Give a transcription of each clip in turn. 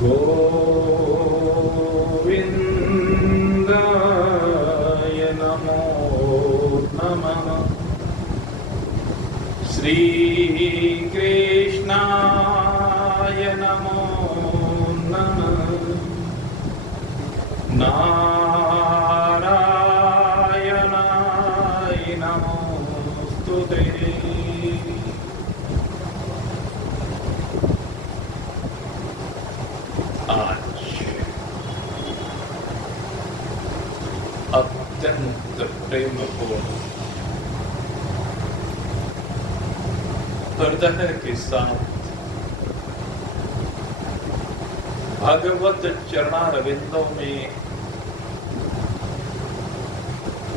गोविन्दाय नमो नमः। श्रीकृष्णाय नमो नमः। नारायणाय नमोस्तुते। आज अत्यंत प्रेमपूर्ण हृदय के साथ भगवत चरणारविंदों में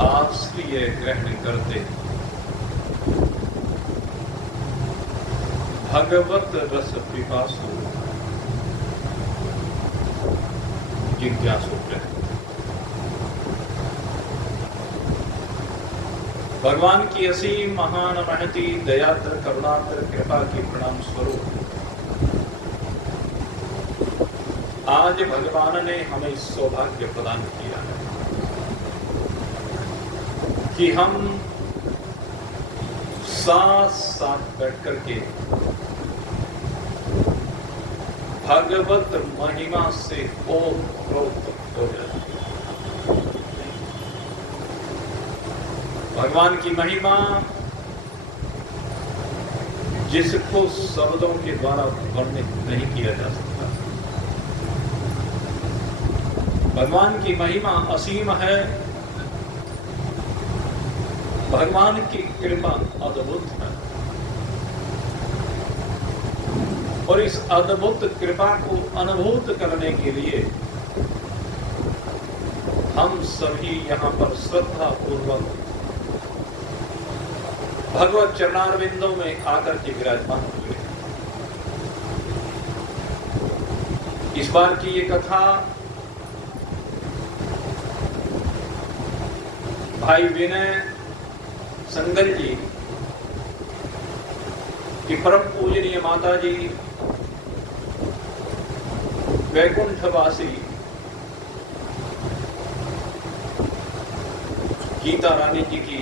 आश्रय ग्रहण करते भगवत रस पिपासु जिज्ञासु भगवान की असीम महान महती दयाद्र करुणाद्र कृपा की प्रणाम स्वरूप आज भगवान ने हमें सौभाग्य प्रदान किया है कि हम साथ साथ बैठ करके भगवत महिमा से ओतप्रोत हो जाए। भगवान की महिमा जिसको शब्दों के द्वारा वर्णित नहीं किया जा सकता। भगवान की महिमा असीम है। भगवान की कृपा अद्भुत है और इस अद्भुत कृपा को अनुभूत करने के लिए हम सभी यहाँ पर श्रद्धा पूर्वक भगवत चरणारविंदों में आकर के विराजमान हुए। इस बार की ये कथा भाई विनय संगल जी की परम पूजनीय माता जी वैकुंठवासी गीता रानी जी की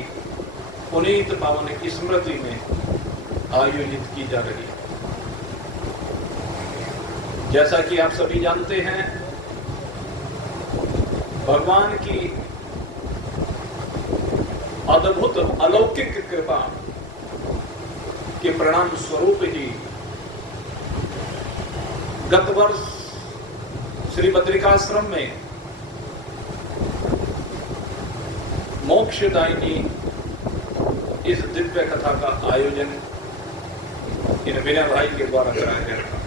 पुनीत पावन स्मृति में आयोजित की जा रही है। जैसा कि आप सभी जानते हैं, भगवान की अद्भुत अलौकिक कृपा के परिणाम स्वरूप ही गत वर्ष श्री बद्रिकाश्रम में मोक्षदायिनी इस दिव्य कथा का आयोजन इन विनय भाई के द्वारा कराया गया था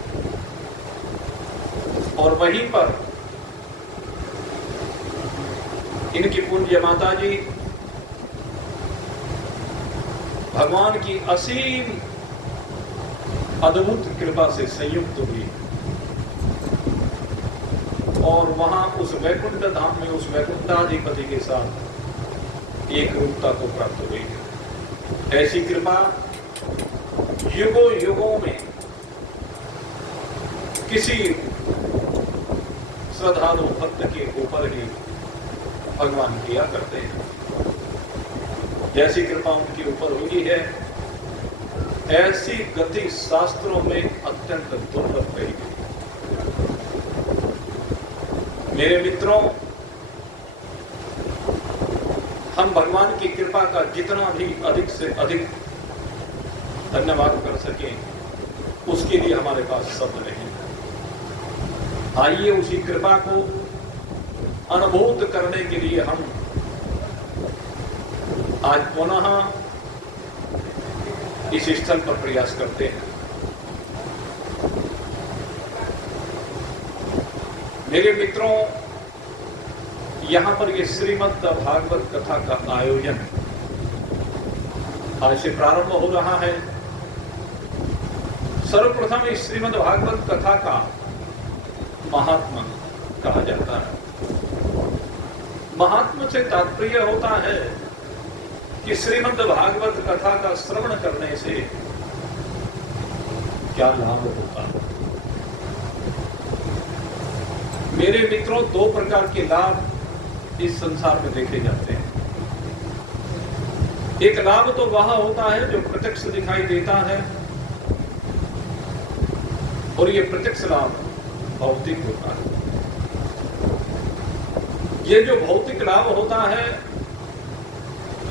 और वहीं पर इनकी पूज्य माता जी भगवान की असीम अद्भुत कृपा से संयुक्त हुई और वहां उस वैकुंठ धाम में उस वैकुंठाधिपति के साथ एक रूपता को प्राप्त हुई। ऐसी कृपा युगों युगों में किसी श्रद्धालु भक्त के ऊपर ही भगवान किया करते हैं। जैसी कृपा उनके ऊपर हुई है, ऐसी गति शास्त्रों में अत्यंत दुर्लभ रही। मेरे मित्रों, हम भगवान की कृपा का जितना भी अधिक से अधिक धन्यवाद कर सकें, उसके लिए हमारे पास शब्द नहीं है। आइए उसी कृपा को अनुभूत करने के लिए हम आज पुनः इस स्थल पर प्रयास करते हैं। मेरे मित्रों, यहाँ पर ये श्रीमद् भागवत कथा का आयोजन आज से प्रारंभ हो रहा है। सर्वप्रथम इस श्रीमद् भागवत कथा का महात्मा कहा जाता है। महात्मा से तात्पर्य होता है कि श्रीमद् भागवत कथा का श्रवण करने से क्या लाभ होता है। मेरे मित्रों, दो प्रकार के लाभ इस संसार में देखे जाते हैं। एक लाभ तो वह होता है जो प्रत्यक्ष दिखाई देता है, और ये प्रत्यक्ष लाभ भौतिक होता है। ये जो भौतिक लाभ होता है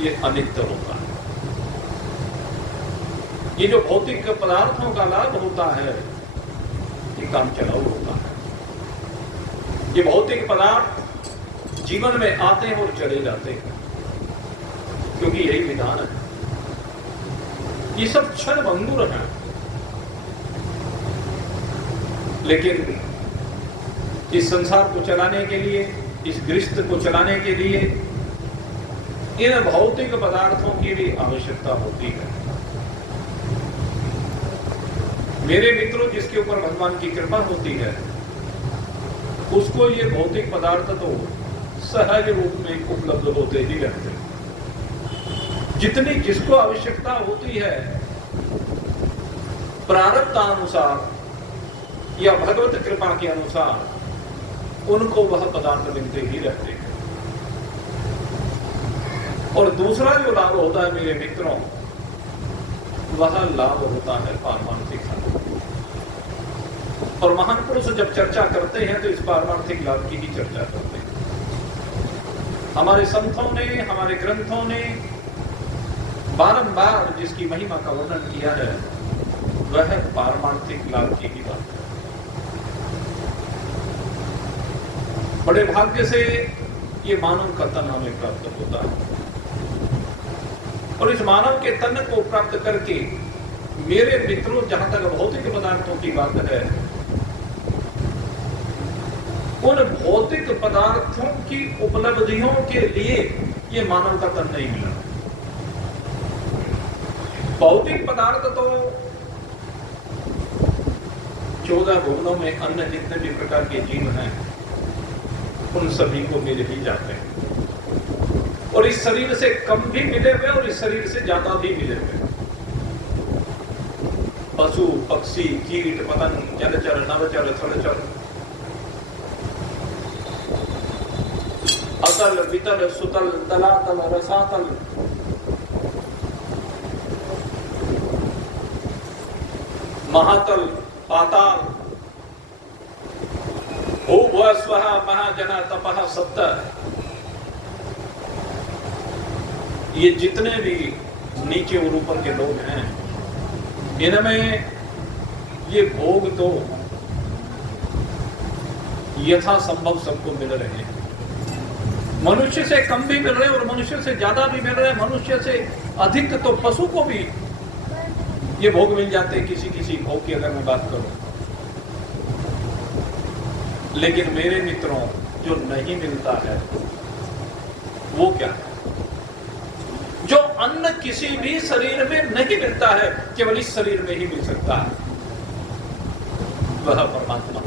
ये अनित्य होता है। ये जो भौतिक पदार्थों का लाभ होता है ये कामचलाऊ होता है। ये भौतिक पदार्थ जीवन में आते हैं और चले जाते हैं, क्योंकि यही विधान है। ये सब क्षण भंगुर हैं, लेकिन इस संसार को चलाने के लिए, इस गृहस्थ को चलाने के लिए इन भौतिक पदार्थों की भी आवश्यकता होती है। मेरे मित्रों, जिसके ऊपर भगवान की कृपा होती है उसको ये भौतिक पदार्थ तो सहज रूप में उपलब्ध होते ही रहते हैं। जितनी जिसको आवश्यकता होती है प्रारब्धानुसार या भगवत कृपा के अनुसार उनको वह पदार्थ मिलते ही रहते हैं। और दूसरा जो लाभ होता है मेरे मित्रों, वह लाभ होता है पारमार्थिक लाभ। और महान पुरुष जब चर्चा करते हैं तो इस पारमार्थिक लाभ की ही चर्चा करते हैं। हमारे संतों ने, हमारे ग्रंथों ने बारंबार जिसकी महिमा का वर्णन किया है वह पारमार्थिक लाभ की ही बात है। बड़े भाग्य से ये मानव का तन हमें प्राप्त होता है, और इस मानव के तन को प्राप्त करके मेरे मित्रों, जहां तक भौतिक पदार्थों की बात है, उन भौतिक पदार्थों की उपलब्धियों के लिए ये मानव का तन नहीं मिला। भौतिक पदार्थ तो 14 भुवनों में अन्य जितने भी प्रकार के जीव हैं उन सभी को मिल ही जाते हैं, और इस शरीर से कम भी मिले हुए और इस शरीर से ज्यादा भी मिले हुए। पशु, पक्षी, कीट, पतंग, जलचर, नवचर, थलचर, अतल, वितल, सुतल, तलातल, रसातल, महातल, पाताल, भूभुवः स्वः महाजना तपः सप्त, ये जितने भी नीचे और ऊपर के लोग हैं, इनमें ये भोग तो यथासंभव सबको मिल रहे हैं। मनुष्य से कम भी मिल रहे हैं और मनुष्य से ज्यादा भी मिल रहे हैं। मनुष्य से अधिक तो पशु को भी ये भोग मिल जाते हैं, किसी किसी भोग की अगर मैं बात करूं। लेकिन मेरे मित्रों, जो नहीं मिलता है वो क्या है? जो अन्न किसी भी शरीर में नहीं मिलता है, केवल इस शरीर में ही मिल सकता है, वह परमात्मा।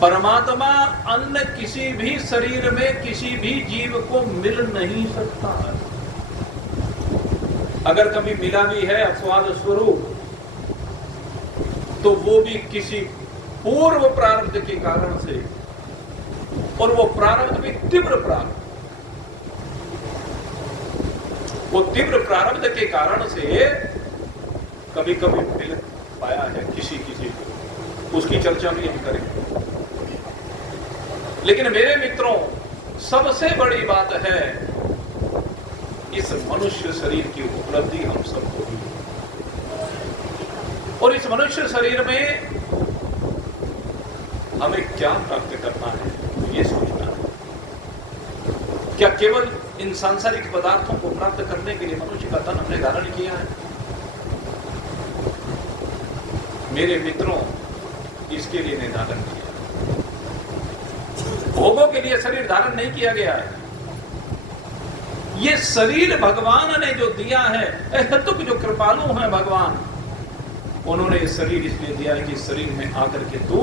परमात्मा अन्न किसी भी शरीर में किसी भी जीव को मिल नहीं सकता है। अगर कभी मिला भी है अपवाद स्वरूप, तो वो भी किसी पूर्व प्रारब्ध के कारण से, और वो प्रारब्ध भी तीव्र प्रारब्ध। वो तीव्र प्रारब्ध के कारण से कभी कभी मिल पाया है किसी किसी को, उसकी चर्चा भी हम करेंगे। लेकिन मेरे मित्रों, सबसे बड़ी बात है इस मनुष्य शरीर की उपलब्धि हम सबको हुई, और इस मनुष्य शरीर में हमें क्या प्राप्त करना है ये सोचना है। क्या केवल इन सांसारिक पदार्थों को प्राप्त करने के लिए मनुष्य का तन हमने धारण किया है? मेरे मित्रों, इसके लिए नहीं धारण किया। भोगों के लिए शरीर धारण नहीं किया गया है। ये शरीर भगवान ने जो दिया है, अहेतुक जो कृपालु हैं भगवान, उन्होंने ये शरीर इसलिए दिया है कि इस शरीर में आकर के तू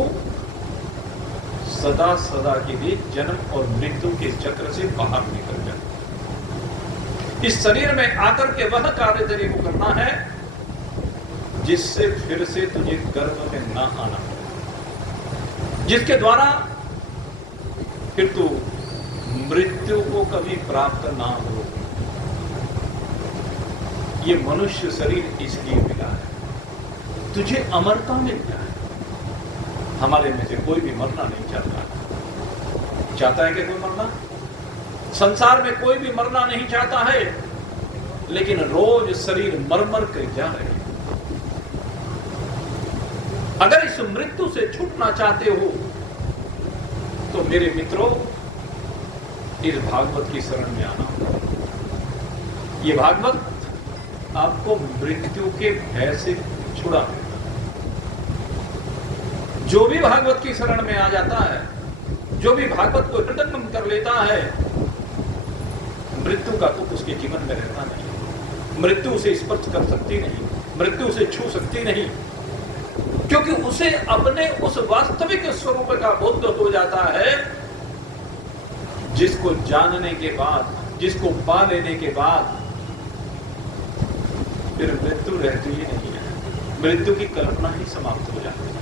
सदा सदा के लिए जन्म और मृत्यु के चक्र से बाहर निकल जाए। इस शरीर में आकर के वह कार्य तेरे को करना है जिससे फिर से तुझे गर्भ में ना आना पड़े। जिसके द्वारा फिर तू मृत्यु को कभी प्राप्त ना हो। ये मनुष्य शरीर इसलिए मिला है, तुझे अमरता मिल जाए। हमारे में से कोई भी मरना नहीं चाहता है कि कोई मरना? संसार में कोई भी मरना नहीं चाहता है, लेकिन रोज शरीर मर मर कर जा रहे हैं। अगर इस मृत्यु से छूटना चाहते हो तो मेरे मित्रों, इस भागवत की शरण में आना। ये भागवत आपको मृत्यु के भय से छुड़ा देगा। जो भी भागवत की शरण में आ जाता है, जो भी भागवत को हृदयंगम कर लेता है, मृत्यु का दुख उसके जीवन में रहता नहीं। मृत्यु उसे स्पर्श कर सकती नहीं, मृत्यु उसे छू सकती नहीं, क्योंकि उसे अपने उस वास्तविक स्वरूप का बोध हो जाता है, जिसको जानने के बाद, जिसको पा लेने के बाद फिर मृत्यु रहती ही नहीं है। मृत्यु की कल्पना ही समाप्त हो जाती है।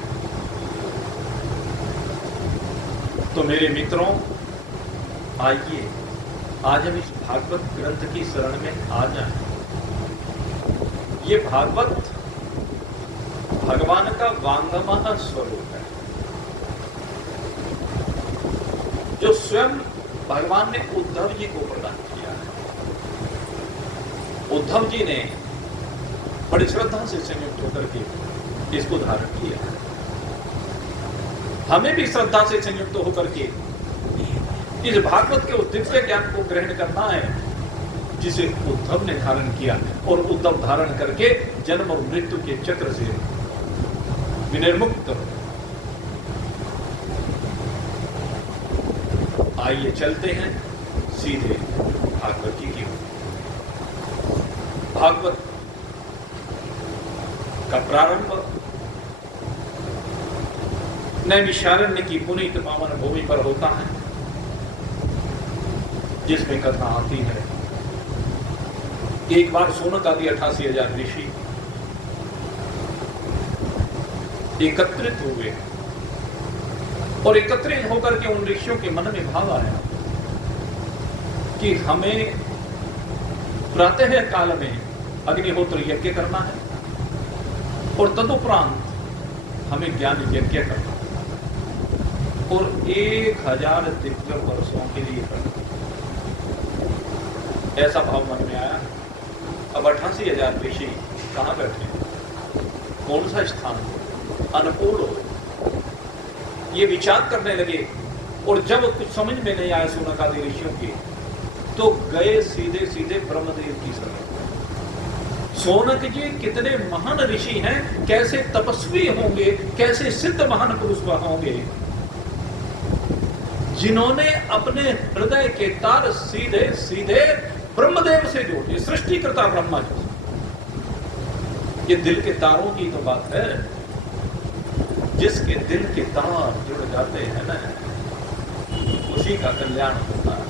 तो मेरे मित्रों, आइए आज हम इस भागवत ग्रंथ की शरण में आ जाएं। ये भागवत भगवान का वांगमय स्वरूप है, जो स्वयं भगवान ने उद्धव जी को प्रदान किया है। उद्धव जी ने बड़ी श्रद्धा से संयुक्त होकर के इसको धारण किया। हमें भी श्रद्धा से संयुक्त होकर के इस भागवत के उस दिव्य ज्ञान को ग्रहण करना है, जिसे उद्धव ने धारण किया, और उद्धव धारण करके जन्म और मृत्यु के चक्र से विनिर्मुक्त। आइए चलते हैं सीधे भागवत जी की ओर। भागवत का प्रारंभ नैमिषारण्य की पुनीत पावन भूमि पर होता है, जिसमें कथा आती है। एक बार सोनक आदि 88,000 ऋषि एकत्रित हुए, और एकत्रित होकर के उन ऋषियों के मन में भाव आया कि हमें प्रातः काल में अग्निहोत्र यज्ञ करना है, और तदुपरांत हमें ज्ञान यज्ञ करना है, और 1000 दिव्य वर्षों के लिए करना। ऐसा भाव मन में आया। अब 88,000 ऋषि कहां बैठे, कौन सा स्थान अनुकूल हो, ये विचार करने लगे। और जब कुछ समझ में नहीं आया सोनक आदि ऋषियों के, तो गए सीधे सीधे ब्रह्मदेव की शरण। सोनक जी कितने महान ऋषि हैं, कैसे तपस्वी होंगे, कैसे सिद्ध महान पुरुष होंगे, जिन्होंने अपने हृदय के तार सीधे सीधे ब्रह्मदेव से जोड़े, सृष्टिकर्ता ब्रह्मा जी। ये दिल के तारों की तो बात है। जिसके दिल के तार जुड़ जाते हैं ना, उसी का कल्याण होता है,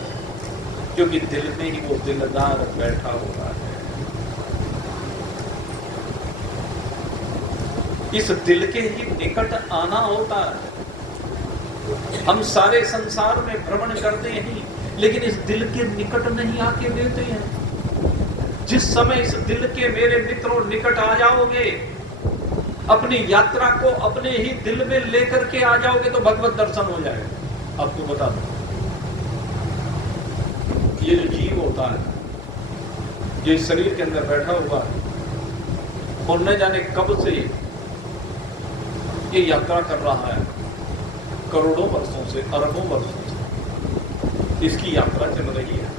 क्योंकि दिल में ही वो दिलदार बैठा होता है। इस दिल के ही निकट आना होता है। हम सारे संसार में भ्रमण करते हैं, लेकिन इस दिल के निकट नहीं आके लेते हैं। जिस समय इस दिल के मेरे मित्रों निकट आ जाओगे, अपनी यात्रा को अपने ही दिल में लेकर के आ जाओगे, तो भगवत दर्शन हो जाएगा। आपको बता दो, ये जो जीव होता है, ये शरीर के अंदर बैठा हुआ है, और न जाने कब से ये यात्रा कर रहा है, करोड़ों वर्षों से, अरबों वर्षों से इसकी यात्रा चल रही है।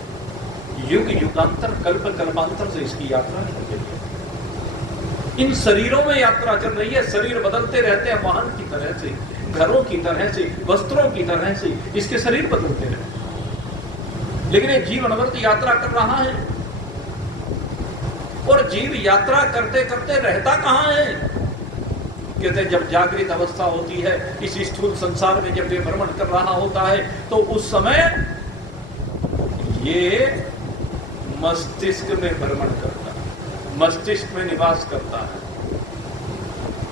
युग युगांतर, कल्प कल्पांतर से इसकी यात्रा चल रही है। इन शरीरों में यात्रा चल रही है। शरीर बदलते रहते हैं, वाहन की तरह से, घरों की तरह से, वस्त्रों की तरह से इसके शरीर बदलते रहते हैं, लेकिन ये जीवन भर यात्रा कर रहा है। और जीव यात्रा करते करते रहता कहां है? कहते हैं जब जागृत अवस्था होती है, इस स्थूल संसार में जब ये भ्रमण कर रहा होता है, तो उस समय ये मस्तिष्क में भ्रमण करता है, मस्तिष्क में निवास करता है,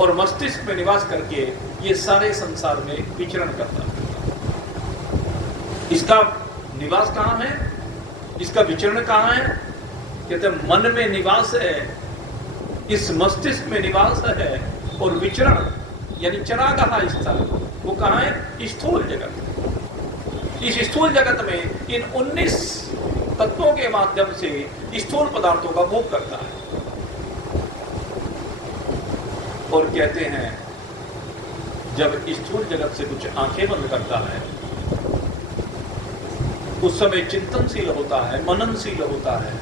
और मस्तिष्क में निवास करके ये सारे संसार में विचरण करता है। इसका निवास कहाँ है, इसका विचरण कहाँ है? कहते हैं मन में निवास है, इस मस्तिष्क में निवास है, और विचरण यानी चरागाह स्थल वो कहाँ है? स्थूल जगत। इस स्थूल जगत में इन 19 तत्वों के माध्यम से स्थूल पदार्थों का भोग करता है। और कहते हैं जब स्थूल जगत से कुछ आंखें बंद करता है उस समय चिंतनशील होता है, मननशील होता है।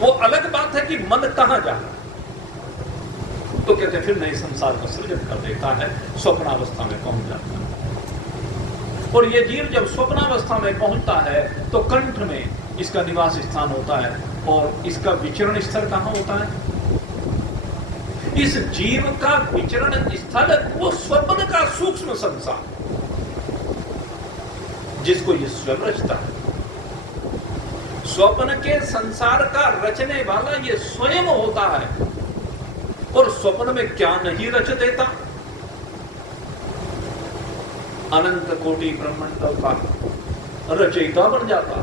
वो अलग बात है कि मन कहां जा रहा है, तो कहते हैं फिर नए संसार का सृजन कर देता है, स्वप्नावस्था में पहुंच जाता है। और ये जीव जब स्वप्नावस्था में पहुंचता है तो कंठ में इसका निवास स्थान होता है, और इसका विचरण स्थल कहां होता है? इस जीव का विचरण स्थल वो स्वप्न का सूक्ष्म संसार जिसको ये स्वयं रचता है। स्वप्न के संसार का रचने वाला ये स्वयं होता है। और स्वप्न में क्या नहीं रच देता? अनंत कोटि ब्रह्मांडों का रचयिता बन जाता।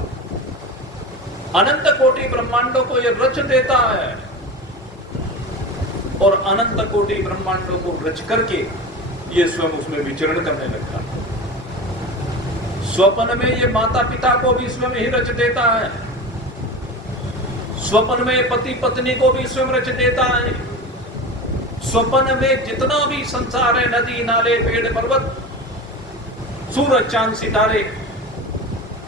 अनंत कोटि ब्रह्मांडों को ये रच देता है, और अनंत कोटि ब्रह्मांडों को रच करके ये स्वयं उसमें विचरण करने लगता है। स्वप्न में ये माता पिता को भी स्वयं ही रच देता है, स्वप्न में पति पत्नी को भी स्वयं रच देता है, स्वप्न में जितना भी संसार है, नदी नाले पेड़ पर्वत सूरज चांद सितारे,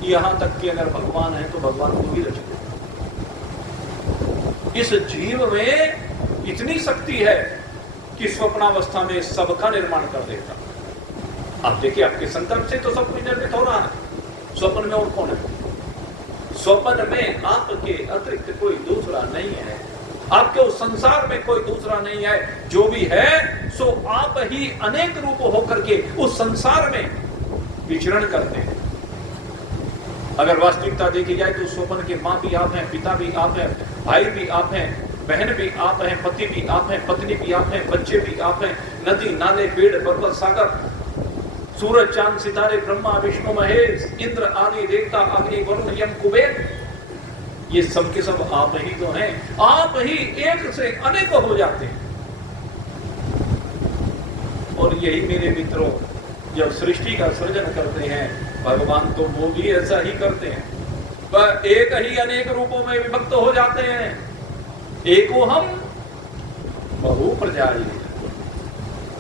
यहां तक कि अगर भगवान है तो भगवान को भी रच देता। इस जीव में इतनी शक्ति है कि स्वप्नावस्था में सबका निर्माण कर देता। आप देखिए, आपके संकल्प से तो सब कुछ निर्मित हो रहा है। स्वप्न में और कौन है? स्वप्न में आपके अतिरिक्त कोई दूसरा नहीं है, आपके उस संसार में कोई दूसरा नहीं है। जो भी है सो आप ही अनेक रूप होकर के उस संसार में विचरण करते हैं। अगर वास्तविकता देखी जाए तो स्वप्न के माँ भी आप हैं, पिता भी आप हैं, भाई भी आप हैं, बहन भी आप हैं, पति भी आप हैं, पत्नी भी आप हैं, बच्चे भी आप हैं, नदी नाले पेड़ पर्वत सागर सूरज चांद सितारे ब्रह्मा विष्णु महेश इंद्र आदि देवता अग्नि वरुण यम कुबेर, ये सब के सब आप ही तो हैं। आप ही एक से अनेक हो जाते हैं। और यही मेरे मित्रों, जब सृष्टि का सृजन करते हैं भगवान तो वो भी ऐसा ही करते हैं। वह एक ही अनेक रूपों में विभक्त हो जाते हैं। एको हम बहु प्रजाई,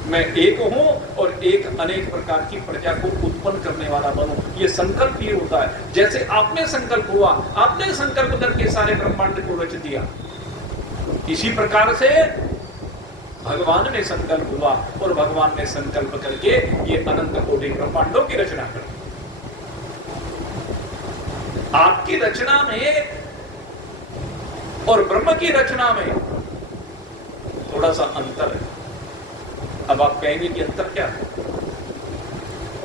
मैं एक हूं और एक अनेक प्रकार की प्रजा को उत्पन्न करने वाला बनूं, ये संकल्प ही होता है। जैसे आप में संकल्प हुआ, आपने संकल्प करके सारे ब्रह्मांड को रच दिया, इसी प्रकार से भगवान में संकल्प हुआ और भगवान ने संकल्प करके ये अनंत कोटि ब्रह्मांडों की रचना कर। आपकी रचना में और ब्रह्म की रचना में थोड़ा सा अंतर है। अब आप कहेंगे कि अंतर क्या है?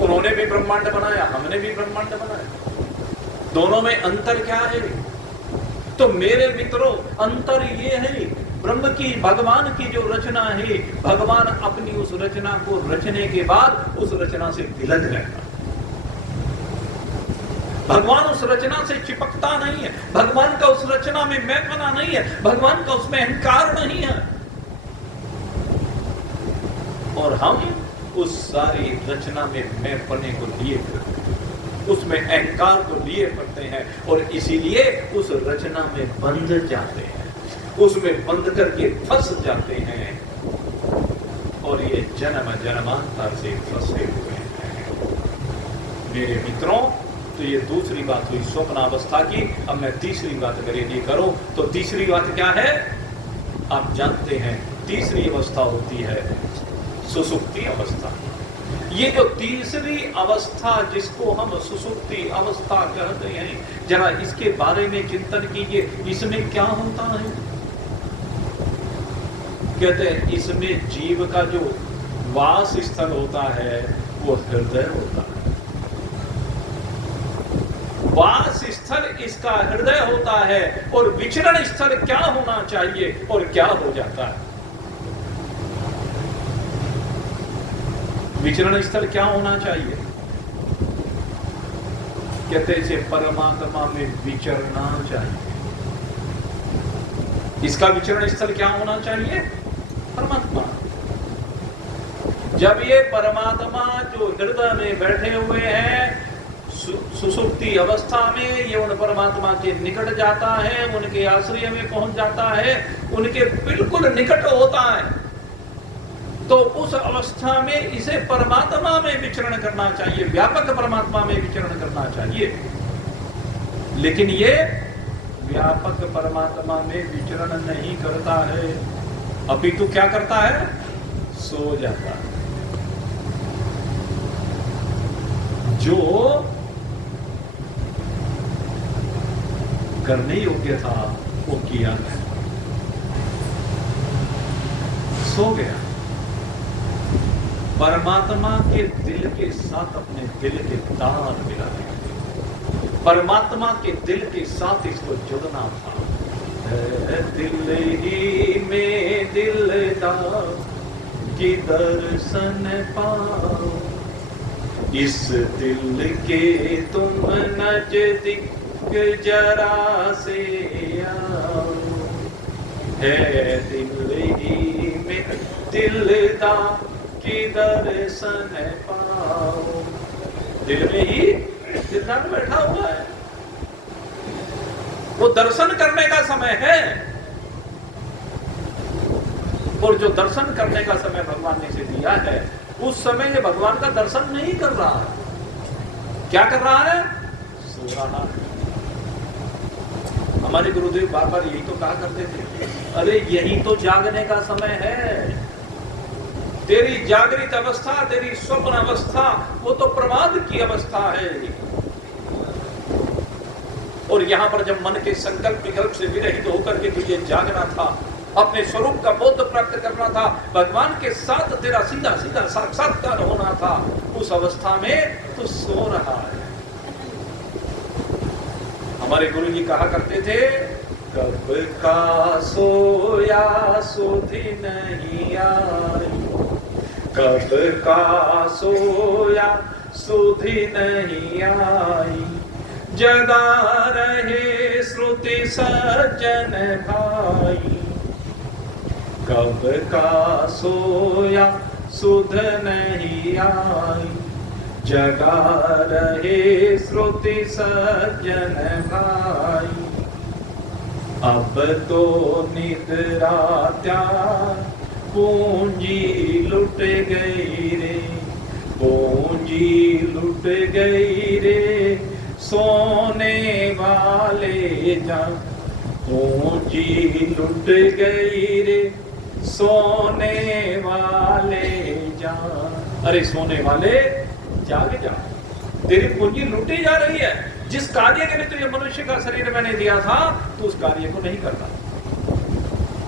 उन्होंने भी ब्रह्मांड बनाया, हमने भी ब्रह्मांड बनाया, दोनों में अंतर क्या है? तो मेरे मित्रों, अंतर ये है ब्रह्म की, भगवान की जो रचना है, भगवान अपनी उस रचना को रचने के बाद उस रचना से विलग रहता है। भगवान उस रचना से चिपकता नहीं है, भगवान का उस रचना में मैंपना नहीं है, भगवान का उसमें अहंकार नहीं है। और हम उस सारी रचना में मैंपने को लिए फिरते हैं, उसमें अहंकार को लिए फिरते हैं, और इसीलिए उस रचना में बंध जाते हैं, उसमें बंद करके फंस जाते हैं, और ये जन्म जन्मांतर से फंसे हुए हैं। मेरे मित्रों, तो ये दूसरी बात हुई स्वप्नावस्था की। अब मैं तीसरी बात मेरे लिए करूं तो तीसरी बात क्या है? आप जानते हैं तीसरी अवस्था होती है सुसुप्ति अवस्था। ये जो तीसरी अवस्था जिसको हम सुसुप्ति अवस्था कहते हैं, जरा इसके बारे में चिंतन कीजिए। इसमें क्या होता है? कहते हैं इसमें जीव का जो वास स्थल होता है वो हृदय होता है। वास स्थल इसका हृदय होता है, और विचरण स्थल क्या होना चाहिए और क्या हो जाता है? विचरण स्थल क्या होना चाहिए? कहते इसे परमात्मा में विचरना चाहिए। इसका विचरण स्थल क्या होना चाहिए? परमात्मा। जब ये परमात्मा जो हृदय में बैठे हुए हैं, सुसुप्ति अवस्था में ये उन परमात्मा के निकट जाता है, उनके आश्रय में पहुंच जाता है, उनके बिल्कुल निकट होता है, तो उस अवस्था में इसे परमात्मा में विचरण करना चाहिए, व्यापक परमात्मा में विचरण करना चाहिए। लेकिन ये व्यापक परमात्मा में विचरण नहीं करता है, अपितु क्या करता है? सो जाता है। जो करने योग्य था वो किया नहीं, सो गया। परमात्मा के दिल के साथ अपने दिल के तार मिलाने, परमात्मा के दिल के साथ इसको जुड़ना था। दिल ही में दिलदार की दर्शन पाओ, इस दिल के तुम नजदीक जरा से आओ, है दिल ही में दिलदार की दर्शन पाओ। दिल में ही दिलदार बैठा हुआ है, वो दर्शन करने का समय है। और जो दर्शन करने का समय भगवान ने इसे दिया है, उस समय ये भगवान का दर्शन नहीं कर रहा है। क्या कर रहा है? सो रहा है। हमारे गुरुदेव बार बार यही तो कहा करते थे, अरे यही तो जागने का समय है। तेरी जागृत अवस्था, तेरी स्वप्न अवस्था, वो तो प्रमाद की अवस्था है। और यहां पर जब मन के संकल्प विकल्प से विरहित होकर के तुझे जागना था, अपने स्वरूप का बोध प्राप्त करना था, भगवान के साथ तेरा सीधा सीधा साक्षात्कार होना था, उस अवस्था में तू सो रहा है। हमारे गुरु जी कहा करते थे, कब का सोया सुधि नहीं आई, कब का सोया सुधि नहीं आई, जगा रहे श्रुति सज्जन भाई, कब का सोया सुध नहीं आई, जगा रहे श्रुति सज्जन भाई। अब तो निद्रा त्याग पूंजी लुट गई रे, पूंजी लुट गई रे, सोने वाले जा, पूंजी लुट गई रे, सोने वाले जा। अरे सोने वाले जाग जा, तेरी पूंजी लूटी जा रही है। जिस कार्य के लिए तुझे मनुष्य का शरीर मैंने दिया था, तू उस कार्य को नहीं करता।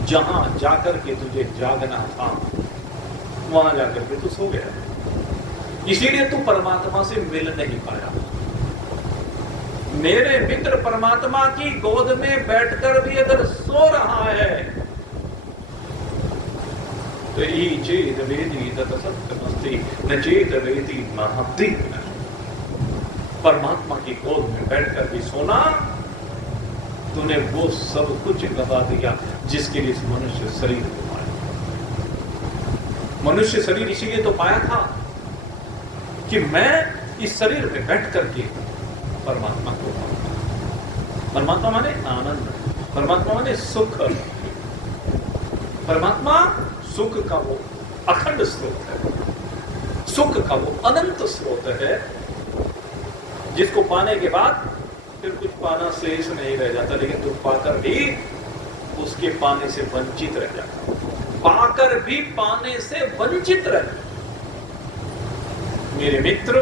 जहां जाकर के तुझे जागना था, वहां जाकर के तू सो गया। इसीलिए तू परमात्मा से मिल नहीं पाया। मेरे मित्र परमात्मा की गोद में बैठकर भी अगर सो रहा है, तो ई चेत वेदी तत सत्यमस्ति न चेत वेदी महत्ति। परमात्मा की गोद में बैठकर भी सोना, तूने वो सब कुछ गवा दिया जिसके लिए इस मनुष्य शरीर को पाया। मनुष्य शरीर इसीलिए तो पाया था कि मैं इस शरीर में बैठ करके परमात्मा को पाऊंगा। परमात्मा माने आनंद, परमात्मा माने सुख। परमात्मा सुख का वो अखंड स्रोत है, सुख का वो अनंत स्रोत है, जिसको पाने के बाद फिर कुछ पाना शेष नहीं रह जाता, लेकिन तू पाकर भी उसके पाने से वंचित रह जाता, पाकर भी पाने से वंचित रह। मेरे मित्र,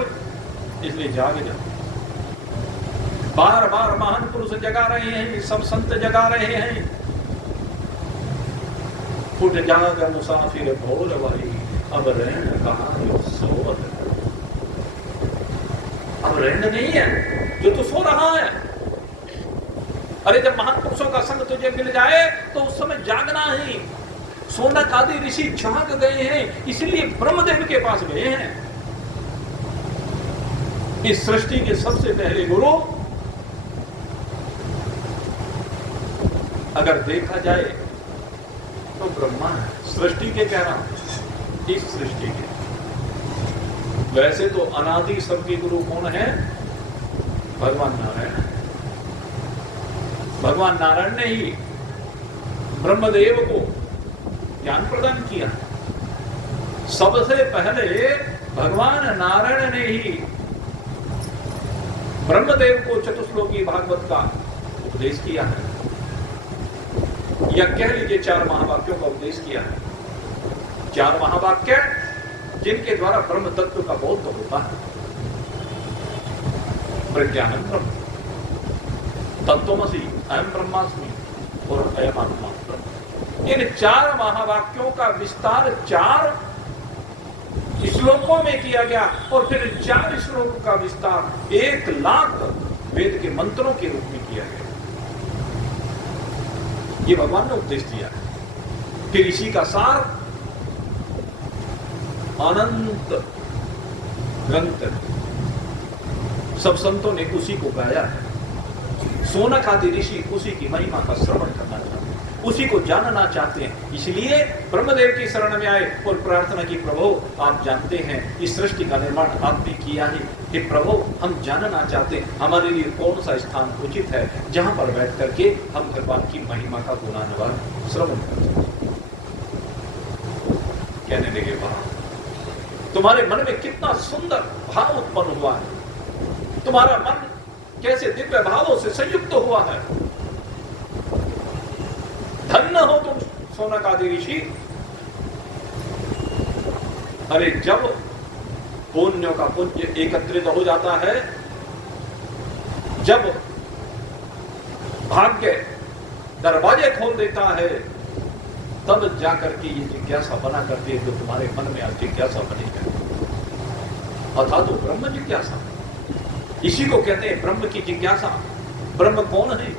इसलिए जाग जा। बार बार महान पुरुष जगा रहे हैं, सब संत जगा रहे हैं। उठ जाग मुसाफिर भोर वाली, अब रहन कहां सोवत। अब रहन नहीं है, जो तू सो रहा है। अरे जब महान पुरुषों का संग तुझे मिल जाए तो उस समय जागना ही, सोनक आदि ऋषि झांक गए हैं, इसलिए ब्रह्मदेव के पास गए हैं। इस सृष्टि के सबसे पहले गुरु अगर देखा जाए तो ब्रह्मा है। सृष्टि के कह रहा हूं, इस सृष्टि के। वैसे तो अनादि सबके गुरु कौन है? भगवान नारायण। भगवान नारायण ने ही ब्रह्मदेव को ज्ञान प्रदान किया। सबसे पहले भगवान नारायण ने ही ब्रह्मदेव को चतुश्लोकी भागवत का उपदेश किया है, या कह लीजिए 4 महावाक्यों का उपदेश किया है। 4 महावाक्य जिनके द्वारा ब्रह्म तत्व का बोध होता है। प्रज्ञानम ब्रह्म, तत्त्वमसि, अहम ब्रह्मास्मि और अयम आत्मा ब्रह्म। इन 4 महावाक्यों का विस्तार 4 श्लोकों में किया गया और फिर 4 श्लोकों का विस्तार 1 लाख वेद के मंत्रों के रूप में किया गया। ये भगवान ने उपदेश दिया है। फिर इसी का सार अनंत ग्रंथ सब संतों ने उसी को गाया है। सोनक आदि ऋषि उसी की महिमा का श्रवण करना चाहते हैं, उसी को जानना चाहते हैं। इसलिए ब्रह्मदेव की शरण में आए और प्रार्थना की, प्रभु आप जानते हैं इस सृष्टि का निर्माण आपने किया है, हे प्रभु हम जानना चाहते हैं हमारे लिए कौन सा स्थान उचित है जहां पर बैठ करके हम भगवान की महिमा का गुणानुवाद श्रवण कर सकें। कहने लगे, वाह तुम्हारे मन में कितना सुंदर भाव उत्पन्न हुआ है, तुम्हारा मन कैसे दिव्य भावों से संयुक्त हुआ है। धन्य हो तुम सोनक आदि ऋषि। अरे जब पुण्यों का पुण्य एकत्रित हो जाता है, जब भाग्य दरवाजे खोल देता है, तब जाकर के ये जिज्ञासा बना करती है जो तुम्हारे मन में आज जिज्ञासा बनी है, अर्थात तो ब्रह्म जिज्ञासा। इसी को कहते हैं ब्रह्म की जिज्ञासा। ब्रह्म कौन है,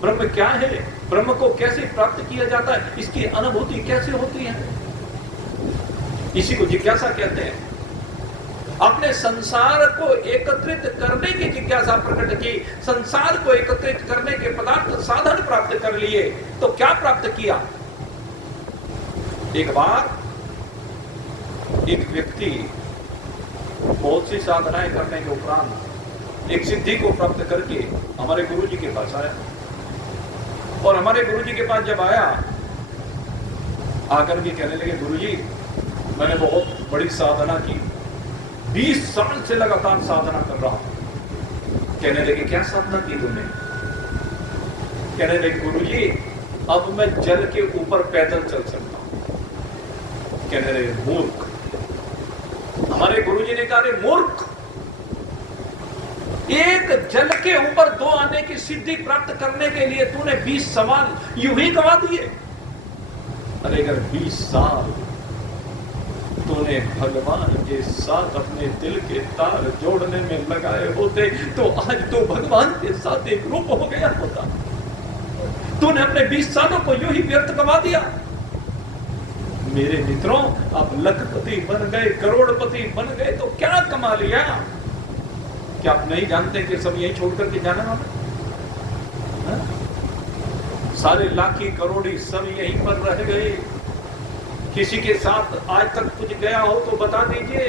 ब्रह्म क्या है, ब्रह्म को कैसे प्राप्त किया जाता है, इसकी अनुभूति कैसे होती है, इसी को जिज्ञासा कहते हैं। अपने संसार को एकत्रित करने की जिज्ञासा प्रकट की, संसार को एकत्रित करने के पदार्थ साधन प्राप्त कर लिए, तो क्या प्राप्त किया? एक बार एक व्यक्ति बहुत सी साधनाएं करने के उपरांत एक सिद्धि को प्राप्त करके हमारे गुरुजी के पास आया, और हमारे गुरुजी के पास जब आया, आकर के कहने लगे, गुरुजी मैंने बहुत बड़ी साधना की, 20 साल से लगातार साधना कर रहा हूं। कहने लगे, क्या साधना की तुमने? कहने लगे, गुरुजी अब मैं जल के ऊपर पैदल चल सकता हूं। कहने लगे, मूर्ख। हमारे गुरुजी ने कहा, रे मूर्ख, एक जल के ऊपर 2 आने की सिद्धि प्राप्त करने के लिए तूने 20 साल यूं ही गवा दिए। अरे अगर 20 साल तूने भगवान के साथ अपने दिल के तार जोड़ने में लगाए होते तो आज तो भगवान के साथ एक रूप हो गया होता। तूने अपने 20 सालों को यूं ही व्यर्थ गवा दिया। मेरे मित्रों, आप लखपति बन गए, करोड़पति बन गए तो क्या कमा लिया? क्या आप नहीं जानते कि सब यही छोड़ करके जाने वाले? सारे लाखी करोड़ी सब यहीं पर रह गए। किसी के साथ आज तक कुछ गया हो तो बता दीजिए।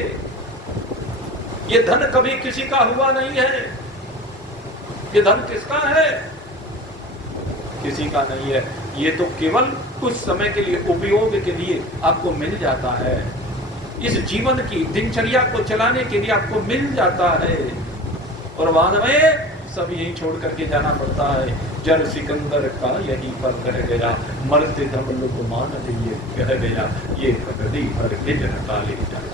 ये धन कभी किसी का हुआ नहीं है। ये धन किसका है? किसी का नहीं है। ये तो केवल कुछ समय के लिए, उपयोग के लिए आपको मिल जाता है। इस जीवन की दिनचर्या को चलाने के लिए आपको मिल जाता है, और बाद में सब यही छोड़ करके जाना पड़ता है। जर सिकंदर का यहीं पर रह गया, मरते दम लुकमान ये कह गया, ये भगदी हर हिजर काले जाए।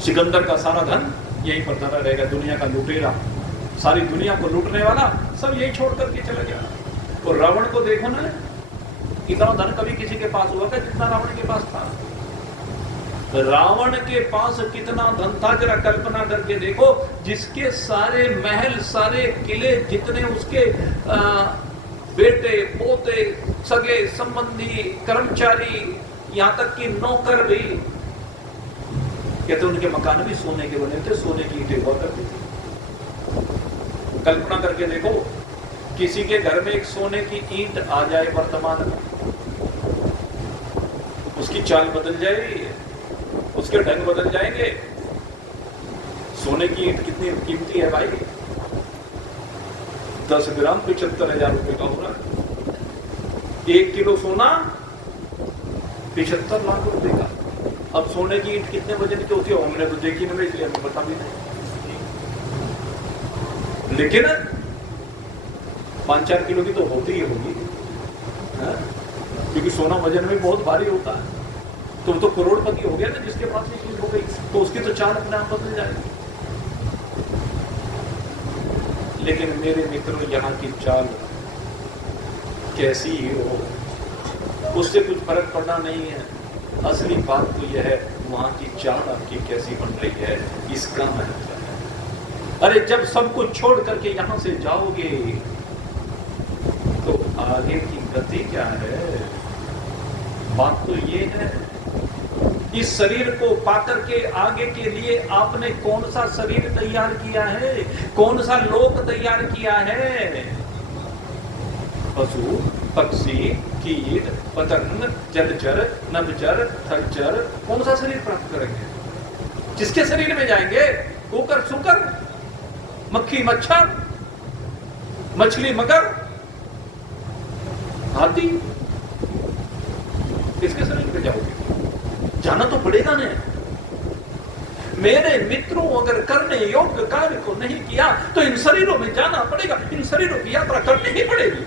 सिकंदर का सारा धन यहीं पर धरा रहेगा। दुनिया का लुटेरा, सारी दुनिया को लूटने वाला सब यही छोड़ करके चला गया। और रावण को देखो ना, इतना धन कभी किसी के पास हुआ था जितना रावण के पास था। रावण के पास कितना धन था जरा कल्पना करके देखो। जिसके सारे महल, सारे किले, जितने उसके बेटे, पोते, सगे संबंधी, कर्मचारी, यहां तक कि नौकर भी, कहते उनके मकान भी सोने के बने थे, सोने की ईंटें हुआ करती थी। कल्पना करके देखो, किसी के घर में एक सोने की ईंट आ जाए वर्तमान में, उसकी चाल बदल जाएगी, उसके ढंग बदल जाएंगे। सोने की ईंट कितनी कीमती है भाई? 10 ग्राम 75,000 रुपए का हो रहा है। 1 किलो सोना 75 लाख रुपए का। अब सोने की ईंट कितने वजन की होती है हमने तो देखी नहीं, इसलिए हमें पता भी नहीं। लेकिन 5-4 किलो की तो होती ही होगी, क्योंकि सोना वजन में बहुत भारी होता है। तो वो तो करोड़पति हो गया ना जिसके पास ये चीज हो गई, तो उसकी तो चाल अपने आप बदल जाएगी। लेकिन मेरे मित्रों, यहाँ की चाल कैसी ही हो, उससे कुछ फर्क पड़ना नहीं है। असली बात तो यह है वहां की चाल आपकी कैसी बन रही है, इसका महत्व है। अरे जब सब कुछ छोड़ करके यहां से जाओगे तो आगे की गति क्या है? बात तो ये है, इस शरीर को पाकर के आगे के लिए आपने कौन सा शरीर तैयार किया है, कौन सा लोक तैयार किया है? पशु, पक्षी, कीट, पतंग, जलचर, नभचर, थलचर, कौन सा शरीर प्राप्त करेंगे? किसके शरीर में जाएंगे? कुकर, सुकर, मक्खी, मच्छर, मछली, मगर, हाथी, किसके शरीर में जाओगे? जाना तो पड़ेगा ना। मेरे मित्रों, अगर करने योग्य कार्य को नहीं किया तो इन शरीरों में जाना पड़ेगा, इन शरीरों की यात्रा करनी ही पड़ेगी।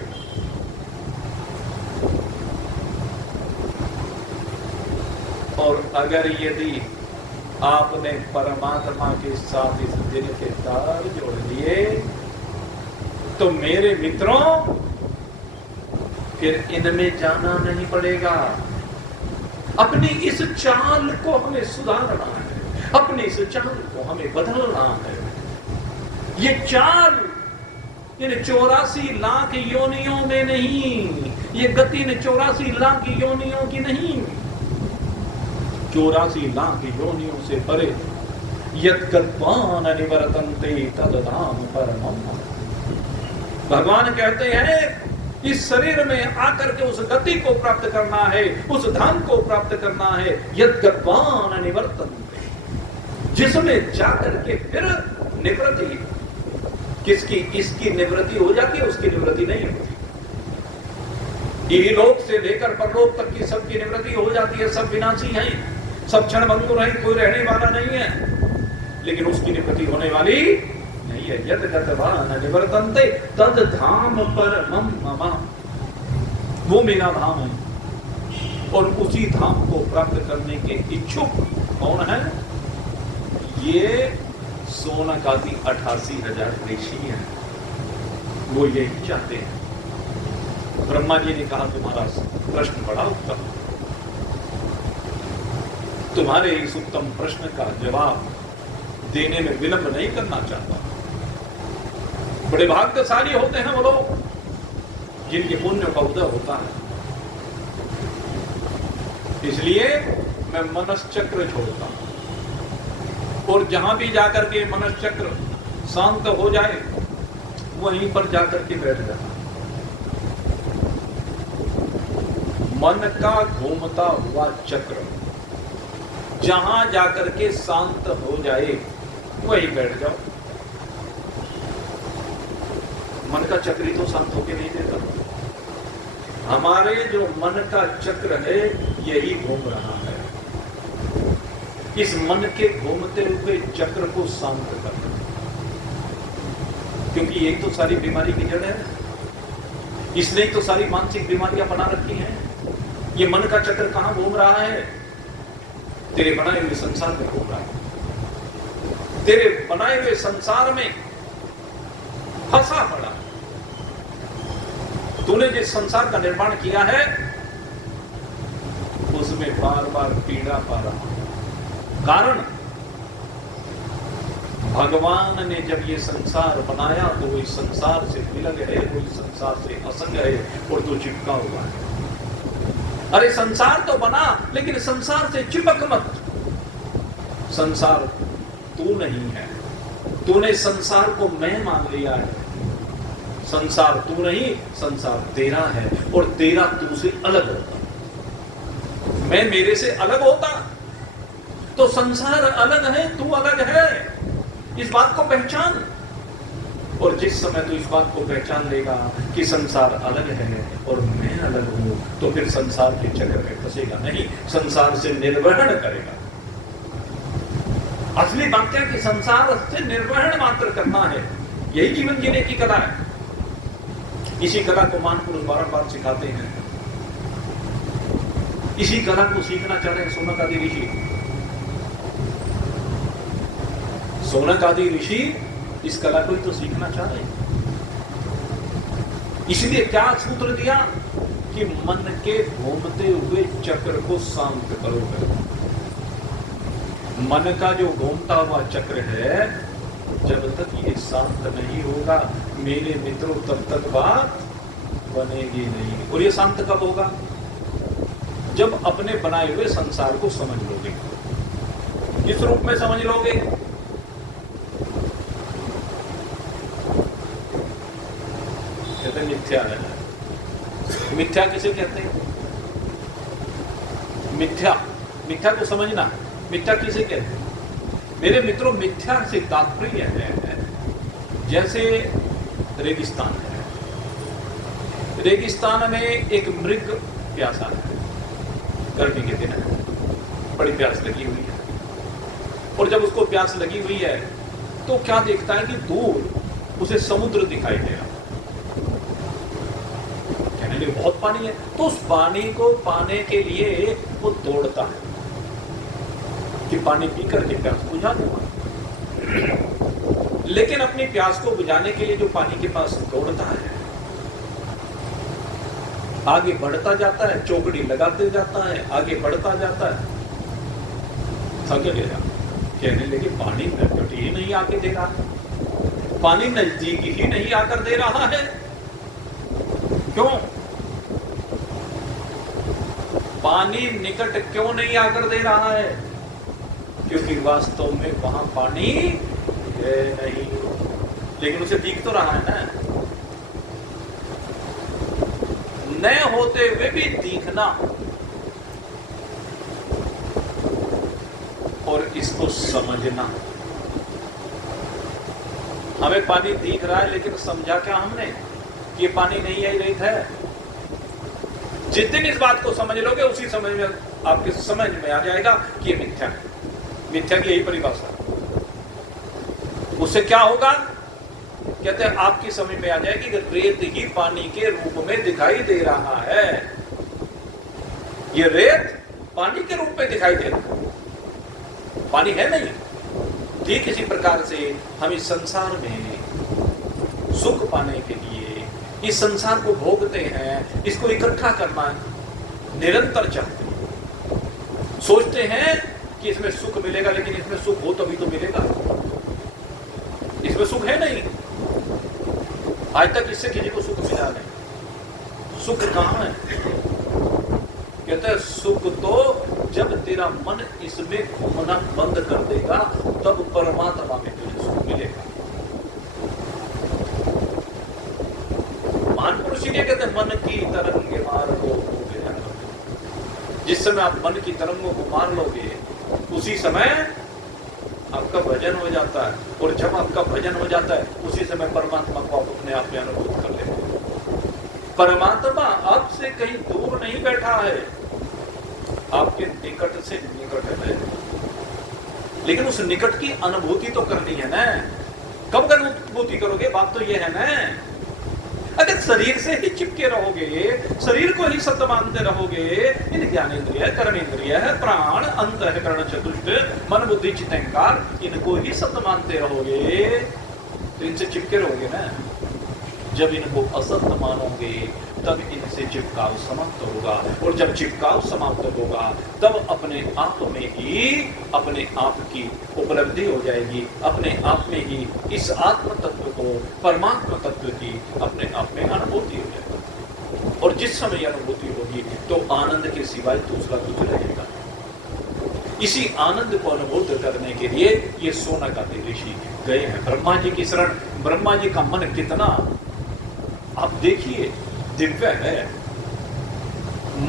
और अगर यदि आपने परमात्मा के साथ इस दिल के तार जोड़ लिए तो मेरे मित्रों फिर इनमें जाना नहीं पड़ेगा। अपनी इस चाल को हमें सुधारना है, अपनी इस चाल को हमें बदलना है। ये चाल इन 84 लाख योनियों में नहीं, ये गति इन 84 लाख योनियों की नहीं, 84 लाख योनियों से परे। यद्गत्वान निवर्तन्ते तद्धाम परमम्। भगवान कहते हैं इस शरीर में आकर के उस गति को प्राप्त करना है, उस धाम को प्राप्त करना है। यद्गत्वान निवर्तन्ते, जिसमें जाकर के फिर निवृत्ति, किसकी? इसकी निवृत्ति हो जाती है, उसकी निवृत्ति नहीं होती। इहलोक से लेकर परलोक तक की सबकी निवृत्ति हो जाती है। सब विनाशी हैं, सब क्षण भंगुर हैं, कोई रहने वाला नहीं है, लेकिन उसकी निवृत्ति होने वाली नहीं है। यद्गत्वान निवर्तन्ते तद धाम परमम् मम, वो मेरा धाम है। और उसी धाम को प्राप्त करने के इच्छुक कौन है? ये सोनक आदि 88,000 ऋषि हैं, वो यही चाहते हैं। ब्रह्मा जी ने कहा तुम्हारा प्रश्न बड़ा उत्तम, तुम्हारे इस उत्तम प्रश्न का जवाब देने में विलंब नहीं करना चाहता। बड़े भाग्यशाली होते हैं वो लोग जिनके पुण्य का उदय होता है। इसलिए मैं मनश्चक्र छोड़ता हूं, और जहां भी जाकर के मनश्चक्र शांत हो जाए वहीं पर जाकर के बैठ जाता। मन का घूमता हुआ चक्र जहां जाकर के शांत हो जाए वहीं बैठ जाओ। मन का चक्र ही तो शांत होके नहीं देता। हमारे जो मन का चक्र है यही घूम रहा है। इस मन के घूमते हुए चक्र को शांत करना, क्योंकि यही तो सारी बीमारी की जड़ है। इसने तो सारी मानसिक बीमारियां बना रखी हैं। ये मन का चक्र कहां घूम रहा है? तेरे बनाए हुए संसार में घूम रहा है। तेरे बनाए हुए संसार में फंसा पड़ा। तूने जिस संसार का निर्माण किया है उसमें बार बार पीड़ा पा रहा। कारण भगवान ने जब ये संसार बनाया तो वो इस संसार से विलग है, वो इस संसार से असंग है और तो चिपका हुआ है। अरे संसार तो बना लेकिन संसार से चिपक मत। संसार तू नहीं है, तूने संसार को मैं मान लिया है। संसार तू नहीं, संसार तेरा है और तेरा तू से अलग होता। मैं मेरे से अलग होता तो संसार अलग है, तू अलग है। इस बात को पहचान। और जिस समय तू इस बात को पहचान लेगा कि संसार अलग है और मैं अलग हूं, तो फिर संसार के चक्कर में फंसेगा नहीं, संसार से निर्वहन करेगा। असली बात क्या कि संसार से निर्वहन मात्र करना है, यही जीवन जीने की कला है। इसी कला को महापुरुष बारंबार सिखाते हैं। इसी कला को सीखना चाह रहे हैं शौनक आदि ऋषि। शौनक आदि ऋषि इस कला को ही तो सीखना चाह रहे हैं। इसलिए क्या सूत्र दिया कि मन के घूमते हुए चक्र को शांत करो। मन का जो घूमता हुआ चक्र है, जब तक ये शांत नहीं होगा मेरे मित्रों, तब तक बात बनेगी नहीं। और ये शांत कब होगा? जब अपने बनाए हुए संसार को समझ लोगे। किस रूप में समझ लोगे? कहते हैं मिथ्या है। मिथ्या किसे कहते हैं? मिथ्या, मिथ्या को समझना। मिथ्या किसे कहते हैं? मेरे मित्रों, मिथ्या से तात्पर्य है जैसे रेगिस्तान है। रेगिस्तान में एक मृग प्यासा है, गर्मी के दिन है, बड़ी प्यास लगी हुई है। और जब उसको प्यास लगी हुई है तो क्या देखता है कि दूर उसे समुद्र दिखाई दे रहा। कहने लगे बहुत पानी है, तो उस पानी को पाने के लिए वो दौड़ता है कि पानी पीकर के प्यास बुझा दूंगा। लेकिन अपनी प्यास को बुझाने के लिए जो पानी के पास दौड़ता है, आगे बढ़ता जाता है, चौकड़ी लगाते जाता है, आगे बढ़ता जाता है, थक गया। कहने लगे पानी निकट ही नहीं आके दे रहा, पानी नजदीक ही नहीं आकर दे रहा है। क्यों? पानी निकट क्यों नहीं आकर दे रहा है? क्योंकि वास्तव में वहां पानी है नहीं, लेकिन उसे दिख तो रहा है ना। न होते हुए भी दिखना, और इसको समझना। हमें पानी दिख रहा है लेकिन समझा क्या हमने कि ये पानी नहीं है, रहित है। जिस दिन इस बात को समझ लोगे उसी समय में आपके समझ में आ जाएगा कि ये मिथ्या है। मिथ्या की यही परिभाषा। उससे क्या होगा? कहते हैं आपकी समझ में आ जाएगी कि रेत ही पानी के रूप में दिखाई दे रहा है। ये रेत पानी के रूप में दिखाई दे रहा है, पानी है नहीं। ठीक इसी प्रकार से हम इस संसार में सुख पाने के लिए इस संसार को भोगते हैं, इसको इकट्ठा करना निरंतर चाहते हैं। सोचते हैं कि इसमें सुख मिलेगा, लेकिन इसमें सुख हो तभी तो मिलेगा। इसमें सुख है नहीं, आज तक इससे किसी को सुख मिला नहीं। सुख कहां है? कहते हैं सुख तो जब तेरा मन इसमें घूमना बंद कर देगा तब परमात्मा में तुझे सुख मिलेगा। महान पुरुष ये कहते हैं मन की तरंगे मार लो। जिस समय आप मन की तरंगों को मार लोगे उसी समय आपका भजन हो जाता है, और जब आपका भजन हो जाता है उसी समय परमात्मा को आप अपने आप में अनुभूत कर लेते हैं। परमात्मा आपसे कहीं दूर नहीं बैठा है, आपके निकट से निकट है। लेकिन उस निकट की अनुभूति तो करनी है ना। कब अनुभूति करोगे? बात तो ये है ना, अगर शरीर से ही चिपके रहोगे, शरीर को ही सत्य मानते रहोगे, इन ज्ञानेंद्रिय, कर्मेंद्रिय, प्राण, अंतःकरण, चतुष्ट, मन, बुद्धि, चित्त, अहंकार, इनको ही सत्य मानते रहोगे तो इनसे चिपके रहोगे ना। जब इनको असत मानोगे तब इनसे चिपकाव समाप्त होगा, और जब चिपकाव समाप्त होगा तब अपने आप में ही अपने आप की उपलब्धि हो जाएगी, अपने आप में ही इस आत्म तत्व को, परमात्मा तत्व की अपने आप में अनुभूति हो जाएगी। और जिस समय अनुभूति होगी तो आनंद के सिवाय दूसरा कुछ रहेगा। इसी आनंद को अनुभूत करने के लिए ये सोनकादि ऋषि गए हैं ब्रह्मा जी की शरण। ब्रह्मा जी का मन कितना, आप देखिए, दिव्य है।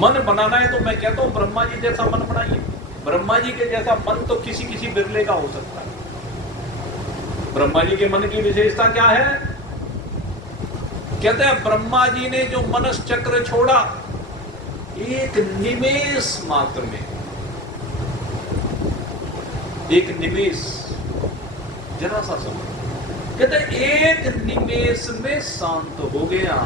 मन बनाना है तो मैं कहता हूं ब्रह्मा जी जैसा मन बनाइए। ब्रह्मा जी के जैसा मन तो किसी किसी बिरले का हो सकता है। ब्रह्मा जी के मन की विशेषता क्या है? कहते हैं ब्रह्मा जी ने जो मनस चक्र छोड़ा एक निमेष मात्र में, एक निमेष, जरा सा समय, कहते एक निमेष में शांत हो गया।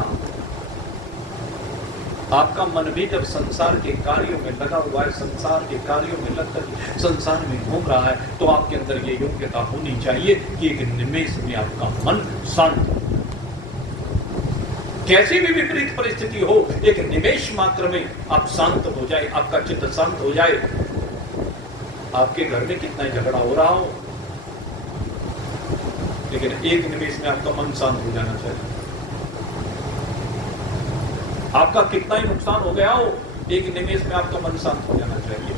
आपका मन भी जब संसार के कार्यों में लगा हुआ है, संसार के कार्यों में लगकर संसार में घूम रहा है, तो आपके अंदर ये योग्यता होनी चाहिए कि एक निमेष में आपका मन शांत हो। कैसी भी विपरीत परिस्थिति हो, एक निमेष मात्र में आप शांत हो जाए, आपका चित्त शांत हो जाए। आपके घर में कितना झगड़ा हो रहा हो, लेकिन एक निमेष में आपका मन शांत हो जाना चाहिए। आपका कितना ही नुकसान हो गया हो, एक निमेष में आपका मन शांत हो जाना चाहिए।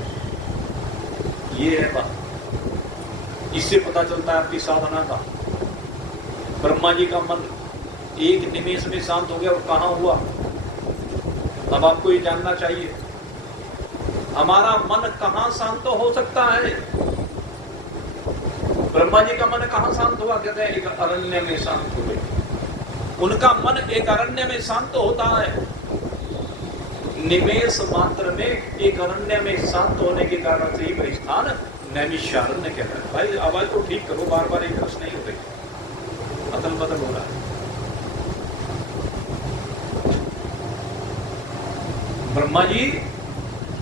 ये है बात। इससे पता चलता है आपकी साधना का। ब्रह्मा जी का मन एक निमेष में शांत हो गया, और कहां हुआ? अब आपको ये जानना चाहिए हमारा मन कहां शांत हो सकता है। ब्रह्मा जी का मन कहां शांत हुआ? कहते हैं एक अरण्य में शांत हो गए। उनका मन एक अरण्य में शांत होता है। निमेष मात्र में एक अरण्य में शांत होने के कारण से ही वह स्थान नैमिषारण्य कहता है। भाई आवाज को ठीक करो, बार बार एक रस नहीं होते, अदल बदल हो रहा है। ब्रह्मा जी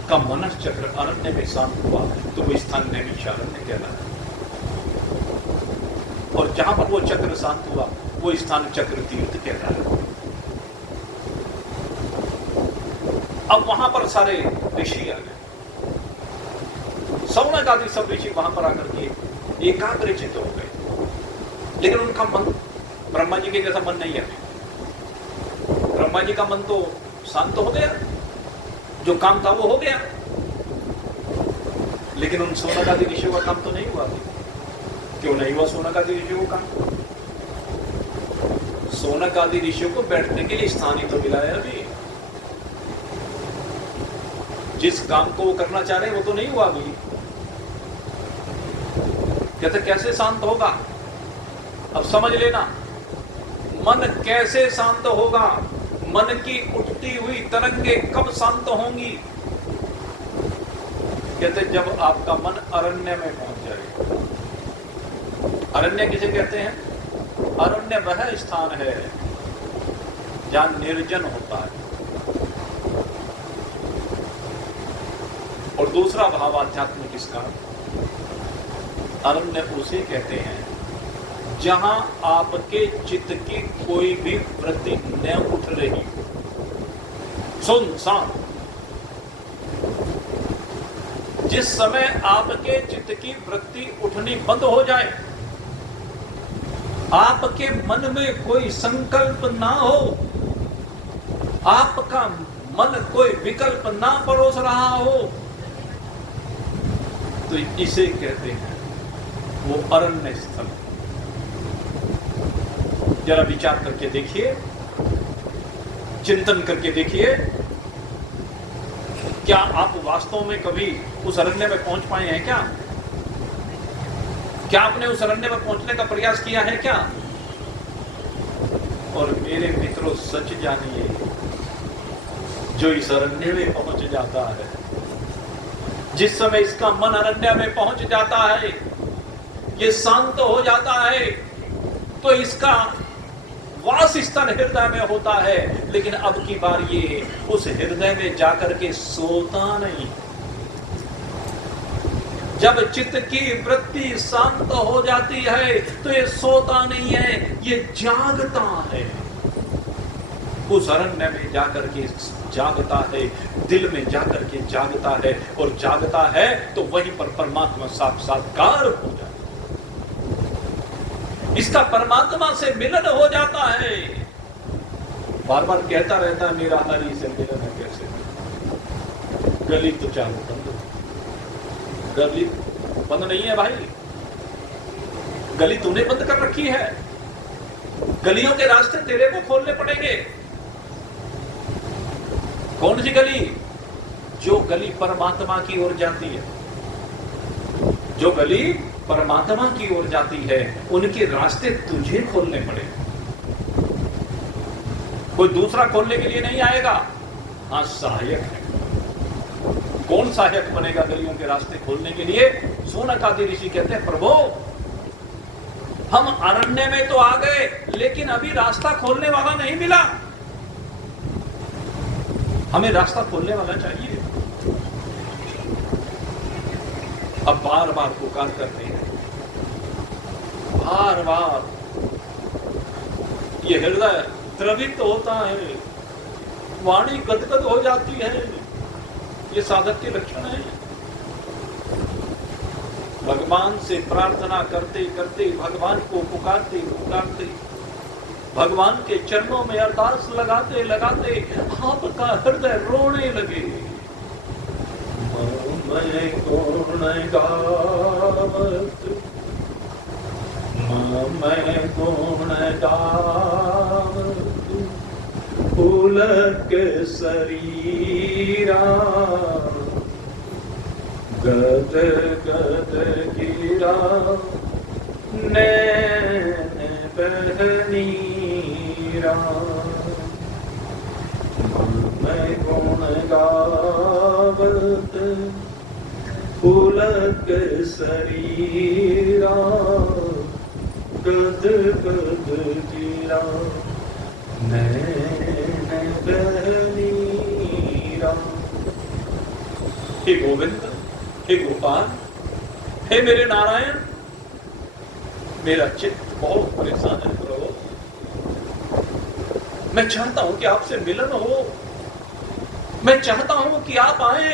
का मनस चक्र अरण्य में शांत हुआ तो वो स्थान नैमिषारण्य कहता है। और जहां पर वो चक्र शांत हुआ वो स्थान चक्र तीर्थ कहता है। अब वहां पर सारे ऋषि आ गए, सौनक आदि सब ऋषि वहां पर आकर के एकाग्रचित्त हो गए, लेकिन उनका मन ब्रह्मा जी के जैसा मन नहीं है। ब्रह्मा जी का मन तो शांत हो गया, जो काम था वो हो गया, लेकिन उन सौनक आदि ऋषियों का काम तो नहीं हुआ। क्यों नहीं हुआ सौनक आदि ऋषियों का काम? सौनक आदि ऋषियों को बैठने के लिए स्थान ही तो मिला है अभी। जिस काम को वो करना चाह रहे हैं वो तो नहीं हुआ अभी। कहते कैसे शांत होगा? अब समझ लेना, मन कैसे शांत होगा? मन की उठती हुई तरंगे कब शांत होंगी? कहते जब आपका मन अरण्य में पहुंच जाए। अरण्य किसे कहते हैं? अरण्य वह स्थान है जहां निर्जन होता है। और दूसरा भाव आध्यात्मिक इसका, अरण्य उसे कहते हैं जहां आपके चित्त की कोई भी वृत्ति न उठ रही, सुनसान। जिस समय आपके चित्त की वृत्ति उठनी बंद हो जाए, आपके मन में कोई संकल्प ना हो, आपका मन कोई विकल्प ना परोस रहा हो, तो इसे कहते हैं वो अरण्य स्थल। जरा विचार करके देखिए, चिंतन करके देखिए, क्या आप वास्तव में कभी उस अरण्य में पहुंच पाए हैं क्या? क्या आपने उस अरण्य में पहुंचने का प्रयास किया है क्या? और मेरे मित्रों सच जानिए, जो इस अरण्य में पहुंच जाता है, जिस समय इसका मन अरण्य में पहुंच जाता है, ये शांत हो जाता है, तो इसका वास स्थान हृदय में होता है। लेकिन अब की बार ये उस हृदय में जाकर के सोता नहीं। जब चित्त की वृत्ति शांत हो जाती है तो ये सोता नहीं है, ये जागता है। उस अरण्य में जाकर के जागता है, दिल में जाकर के जागता है, और जागता है तो वहीं पर परमात्मा साक्षात्कार हो जाता है, इसका परमात्मा से मिलन हो जाता है। बार बार कहता रहता है मेरा हरि से मिलन है कैसे, गली तो चालू बंद, गली बंद नहीं है भाई, गली तूने बंद कर रखी है, गलियों के रास्ते तेरे को खोलने पड़ेंगे। कौन सी गली? जो गली परमात्मा की ओर जाती है, जो गली परमात्मा की ओर जाती है, उनके रास्ते तुझे खोलने पड़ेंगे, कोई दूसरा खोलने के लिए नहीं आएगा। हाँ, सहायक है। कौन सहायक बनेगा गलियों के रास्ते खोलने के लिए? शौनकादि ऋषि कहते हैं प्रभु हम अरण्य में तो आ गए, लेकिन अभी रास्ता खोलने वाला नहीं मिला, हमें रास्ता खोलने वाला चाहिए। अब बार बार पुकार करते हैं, बार बार ये हृदय द्रवित होता है, वाणी गदगद हो जाती है, ये साधक के लक्षण है। भगवान से प्रार्थना करते करते, भगवान को पुकारते पुकारते, भगवान के चरणों में अरदास लगाते लगाते आपका हृदय रोने लगे। मैं कौन गावत, मैं कौन गावत, पुलक शरीरा, गद गद गिरा, नैन बहनीरा, मैं गुण गावत, पुलक शरीरा, गद गद गिरा, नैन बहनीरा। हे गोविंद, हे गोपाल, हे मेरे नारायण, मेरा चित्त बहुत परेशान है प्रभु, मैं चाहता हूं कि आपसे मिलन हो, मैं चाहता हूं कि आप आए।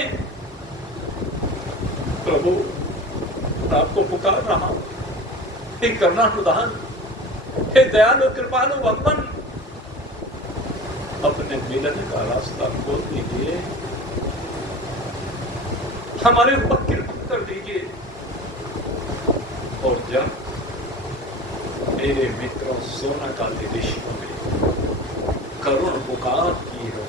प्रभु आपको पुकार रहा हूं, हे करुणानुदान, हे दयालु कृपालु भगवान, अपने मिलन का रास्ता खोल दीजिए, हमारे ऊपर कृपा कर दीजिए। और जब मेरे मित्रों शौनकादि ऋषियों ने करुण पुकार की हो,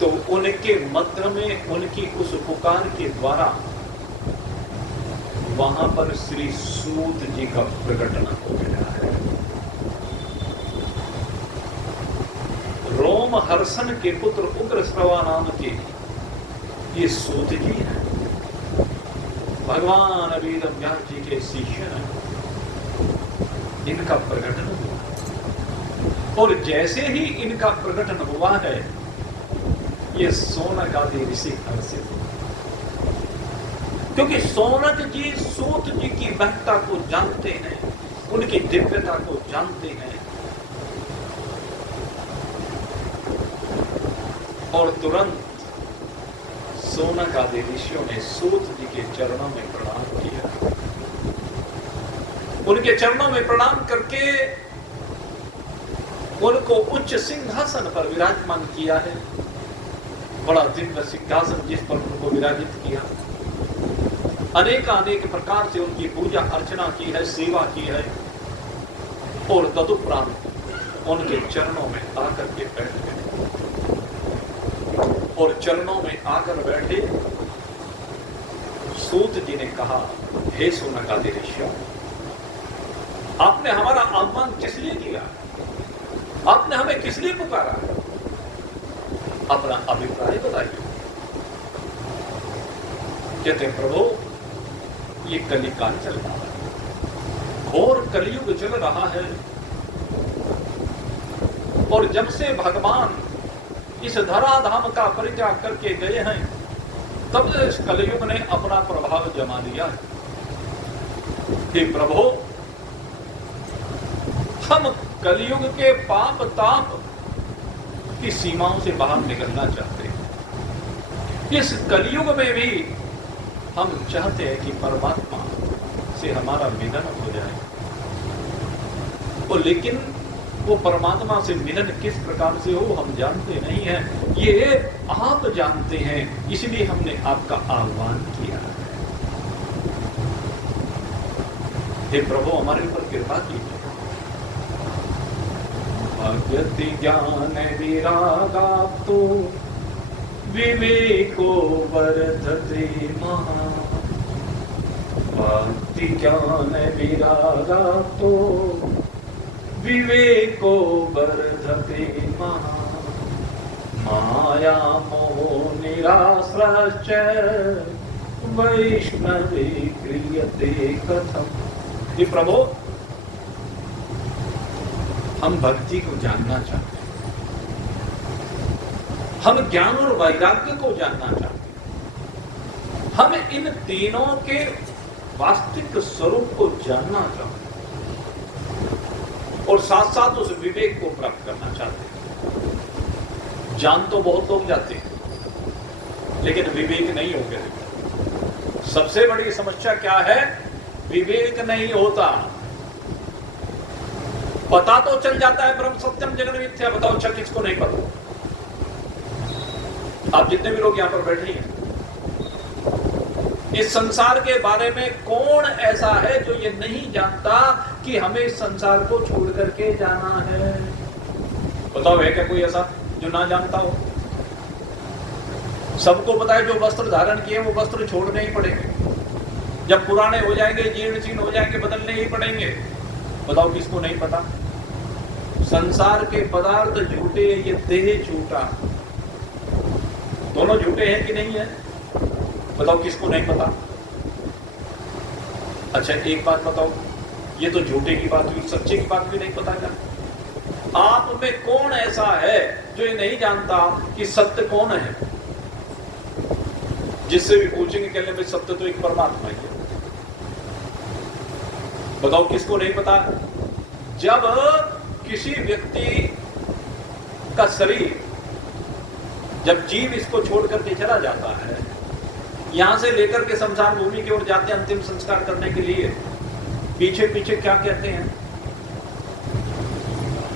तो उनके मंत्र में उनकी उस पुकार के द्वारा वहां पर श्री सूत जी का प्रकटना हो गया है। रोम हर्षण के पुत्र उग्रश्रवा नाम के ये सूत जी हैं, भगवान वेद व्यास जी के शिष्य हैं, इनका प्रकटन हुआ। और जैसे ही इनका प्रकटन हुआ है, ये शौनकादि ऋषि हर्षित, क्योंकि शौनक जी सूत जी की महत्ता को जानते हैं, उनकी दिव्यता को जानते हैं, और तुरंत शौनकादि ऋषियों ने सूत जी के चरणों में प्रणाम किया। उनके चरणों में प्रणाम करके उनको उच्च सिंहासन पर विराजमान किया है, बड़ा दिव्य सिंहासन जिस पर उनको विराजित किया, अनेक प्रकार से उनकी पूजा अर्चना की है, सेवा की है, और तदुपरांत उनके चरणों में आकर के बैठ गए। और चरणों में आकर बैठे सूत जी ने कहा, हे शौनकादि ऋषियों, आपने हमारा आह्वान किस लिए किया, आपने हमें किस लिए पुकारा, अपना अभिप्राय बताइए। कहते हैं प्रभु, ये कलिकाल चल रहा है, घोर कलियुग चल रहा है, और जब से भगवान इस धराधाम का परित्याग करके गए हैं, तब से इस कलियुग ने अपना प्रभाव जमा दिया है। हे प्रभु, हम कलियुग के पाप ताप की सीमाओं से बाहर निकलना चाहते हैं। इस कलयुग में भी हम चाहते हैं कि परमात्मा से हमारा मिलन हो जाए, और लेकिन वो परमात्मा से मिलन किस प्रकार से हो हम जानते नहीं हैं, ये आप जानते हैं, इसलिए हमने आपका आह्वान किया। हे प्रभु, हमारे ऊपर कृपा कीजिए। भक्ति ज्ञान विरागाप्तो विवेको वर्धते महान्। भक्ति ज्ञान विरागाप्तो विवेको वर्धते महान्। माया मोह निराश्रश्च वैष्णवे क्रियते कथम्। हे प्रभु, हम भक्ति को जानना चाहते हैं, हम ज्ञान और वैराग्य को जानना चाहते हैं, हम इन तीनों के वास्तविक स्वरूप को जानना चाहते हैं और साथ साथ उस विवेक को प्राप्त करना चाहते हैं। जान तो बहुत लोग जाते हैं, लेकिन विवेक नहीं हो गए। सबसे बड़ी समस्या क्या है? विवेक नहीं होता। पता तो चल जाता है ब्रह्म सत्यम जगत मिथ्या, बताओ अच्छा किसको नहीं पता? आप जितने भी लोग यहां पर बैठे हैं, इस संसार के बारे में कौन ऐसा है जो ये नहीं जानता कि हमें इस संसार को छोड़ करके जाना है? बताओ, है क्या कोई ऐसा जो ना जानता हो? सबको पता है, जो वस्त्र धारण किए वो वस्त्र छोड़ने ही पड़ेंगे, जब पुराने हो जाएंगे, जीर्ण शीर्ण हो जाएंगे, बदलने ही पड़ेंगे। बताओ किसको नहीं पता? संसार के पदार्थ झूठे, ये देह झूठा, दोनों झूठे हैं कि नहीं है? बताओ किसको नहीं पता? अच्छा एक बात बताओ, ये तो झूठे की बात हुई, सच्चे की बात भी नहीं पता क्या? आप में कौन ऐसा है जो ये नहीं जानता कि सत्य कौन है? जिससे भी पूछेंगे कहने में सत्य तो एक परमात्मा ही है। बताओ किसको नहीं पता? जब किसी व्यक्ति का शरीर, जब जीव इसको छोड़ करके चला जाता है, यहां से लेकर के शमशान भूमि की ओर जाते हैं अंतिम संस्कार करने के लिए, पीछे पीछे क्या कहते हैं?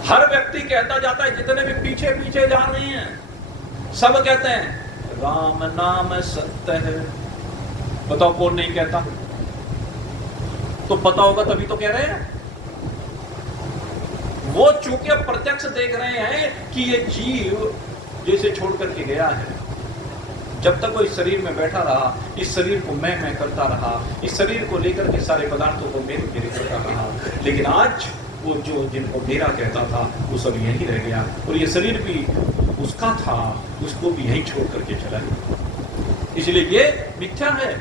हर व्यक्ति कहता जाता है, जितने भी पीछे पीछे जा रहे हैं सब कहते हैं राम नाम सत्य है। बताओ कौन नहीं कहता? तो पता होगा तभी तो कह रहे हैं। वो चूंकि प्रत्यक्ष देख रहे हैं कि ये जीव जैसे छोड़ करके गया है, जब तक वो इस शरीर में बैठा रहा, इस शरीर को मैं करता रहा, इस शरीर को लेकर के सारे पदार्थों को मेरे करता रहा, लेकिन आज वो जो जिनको मेरा कहता था वो सब यहीं रह गया, और ये शरीर भी उसका था, उसको भी यहीं छोड़ करके चला गया। इसलिए ये मिथ्या है।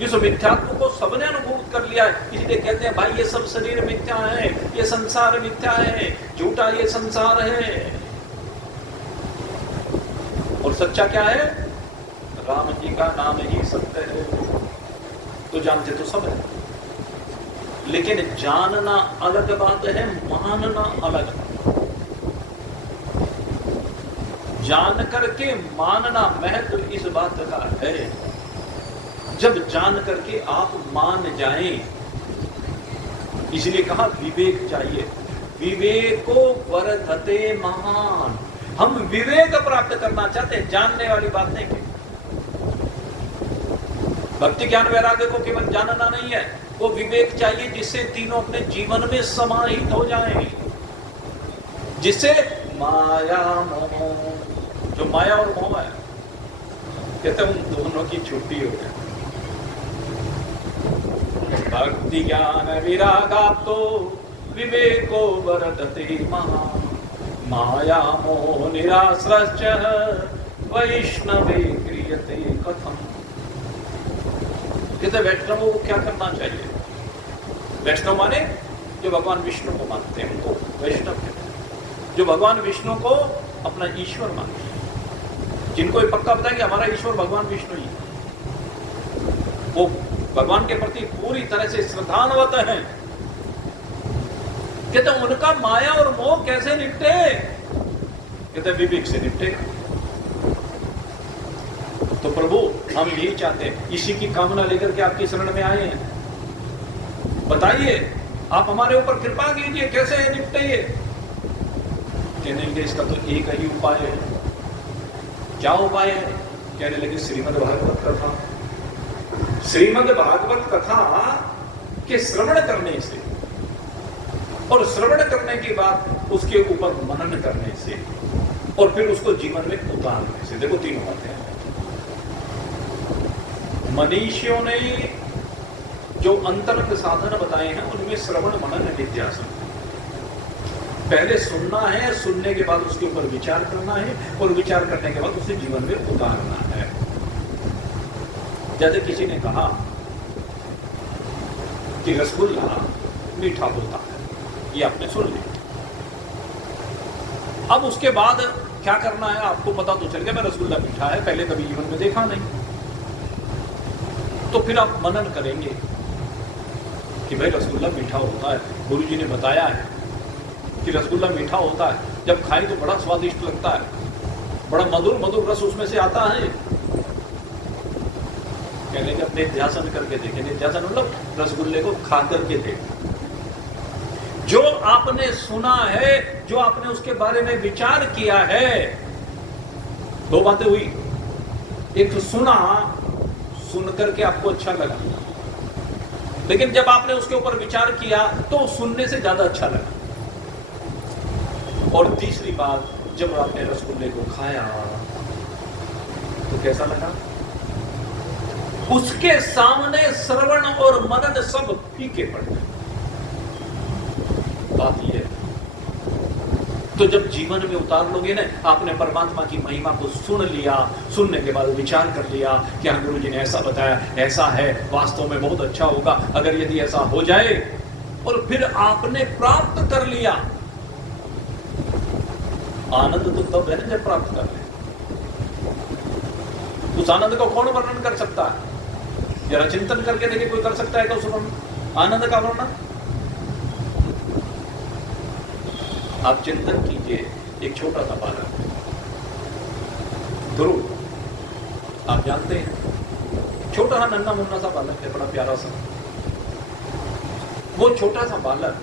इस मिथ्यात्व को सबने अनुभव कर लिया है, इसलिए कहते हैं भाई ये सब शरीर मिथ्या है, ये संसार मिथ्या है, झूठा ये संसार है। और सच्चा क्या है? राम जी का नाम ही सत्य है। तो जानते तो सब है, लेकिन जानना अलग बात है, मानना अलग बात। जान करके मानना महत्व इस बात का है, जब जान करके आप मान जाएं। इसलिए कहा विवेक चाहिए। विवेको वर्धते महान्। हम विवेक प्राप्त करना चाहते हैं, जानने वाली बात नहीं है। भक्ति ज्ञान वैराग्य को केवल जानना नहीं है, वो विवेक चाहिए जिससे तीनों अपने जीवन में समाहित हो जाएं, जिससे माया मोह, जो माया और मोह है, कहते हैं उन दोनों की छुट्टी हो जाए। भक्ति ज्ञान विरागाप्तो विवेको वर्धते महान्। माया मोह निराश्रश्च वैष्णवे क्रियते कथम्। कहते वैष्णवों को क्या करना चाहिए? वैष्णव माने जो भगवान विष्णु को मानते हैं उनको वैष्णव कहते हैं। जो भगवान विष्णु को अपना ईश्वर मानते हैं, जिनको ये पक्का पता है कि हमारा ईश्वर भगवान विष्णु ही है, वो भगवान के प्रति पूरी तरह से श्रद्धान्वित हैं। कहते उनका माया और मोह कैसे निपटे? कहते विवेक से निपटेगा। तो प्रभु हम यही चाहते हैं, इसी की कामना लेकर के आपकी शरण में आए हैं। बताइए, आप हमारे ऊपर कृपा कीजिए, कैसे निपटे ये? कहने लगे इसका तो एक ही उपाय है। क्या उपाय है? कहने लगे श्रीमद् भागवत कथा। श्रीमद् भागवत कथा के श्रवण करने से और श्रवण करने के बाद उसके ऊपर मनन करने से और फिर उसको जीवन में उतारने से। देखो तीनों बातें हैं। मनीषियों ने जो अंतरंग साधन बताए हैं उनमें श्रवण मनन निध्यासन। पहले सुनना है, सुनने के बाद उसके ऊपर विचार करना है और विचार करने के बाद उसे जीवन में उतारना है। जैसे किसी ने कहा कि रसगुल्ला मीठा होता है, ये आपने सुन लिया। अब उसके बाद क्या करना है? आपको पता तो चल गया मैं रसगुल्ला मीठा है, पहले कभी जीवन में देखा नहीं। तो फिर आप मनन करेंगे कि भाई रसगुल्ला मीठा होता है, गुरुजी ने बताया है कि रसगुल्ला मीठा होता है, जब खाएं तो बड़ा स्वादिष्ट लगता है, बड़ा मधुर मधुर रस उसमें से आता है। कहने का निध्यासन करके देखें। निध्यासन मतलब रसगुल्ले को खा करके देखें। जो आपने सुना है, जो आपने उसके बारे में विचार किया है, दो बातें हुई। एक तो सुना, सुन करके आपको अच्छा लगा, लेकिन जब आपने उसके ऊपर विचार किया तो सुनने से ज्यादा अच्छा लगा। और तीसरी बात, जब आपने रसगुल्ले को खाया तो कैसा लगा? उसके सामने श्रवण और मनन सब फीके पड़ गए। बात यह है, तो जब जीवन में उतार लोगे ना, आपने परमात्मा की महिमा को सुन लिया, सुनने के बाद विचार कर लिया कि हाँ गुरु जी ने ऐसा बताया, ऐसा है, वास्तव में बहुत अच्छा होगा अगर यदि ऐसा हो जाए, और फिर आपने प्राप्त कर लिया। आनंद तो तब है जब प्राप्त कर ले। उस आनंद को कौन वर्णन कर सकता है? जरा चिंतन करके देखिए, कोई कर सकता है क्या उस आनंद का वर्णन? आप चिंतन कीजिए, एक छोटा सा बालक ध्रुव, आप जानते हैं, छोटा सा नन्ना मुन्ना सा बालक है, बड़ा प्यारा सा। वो छोटा सा बालक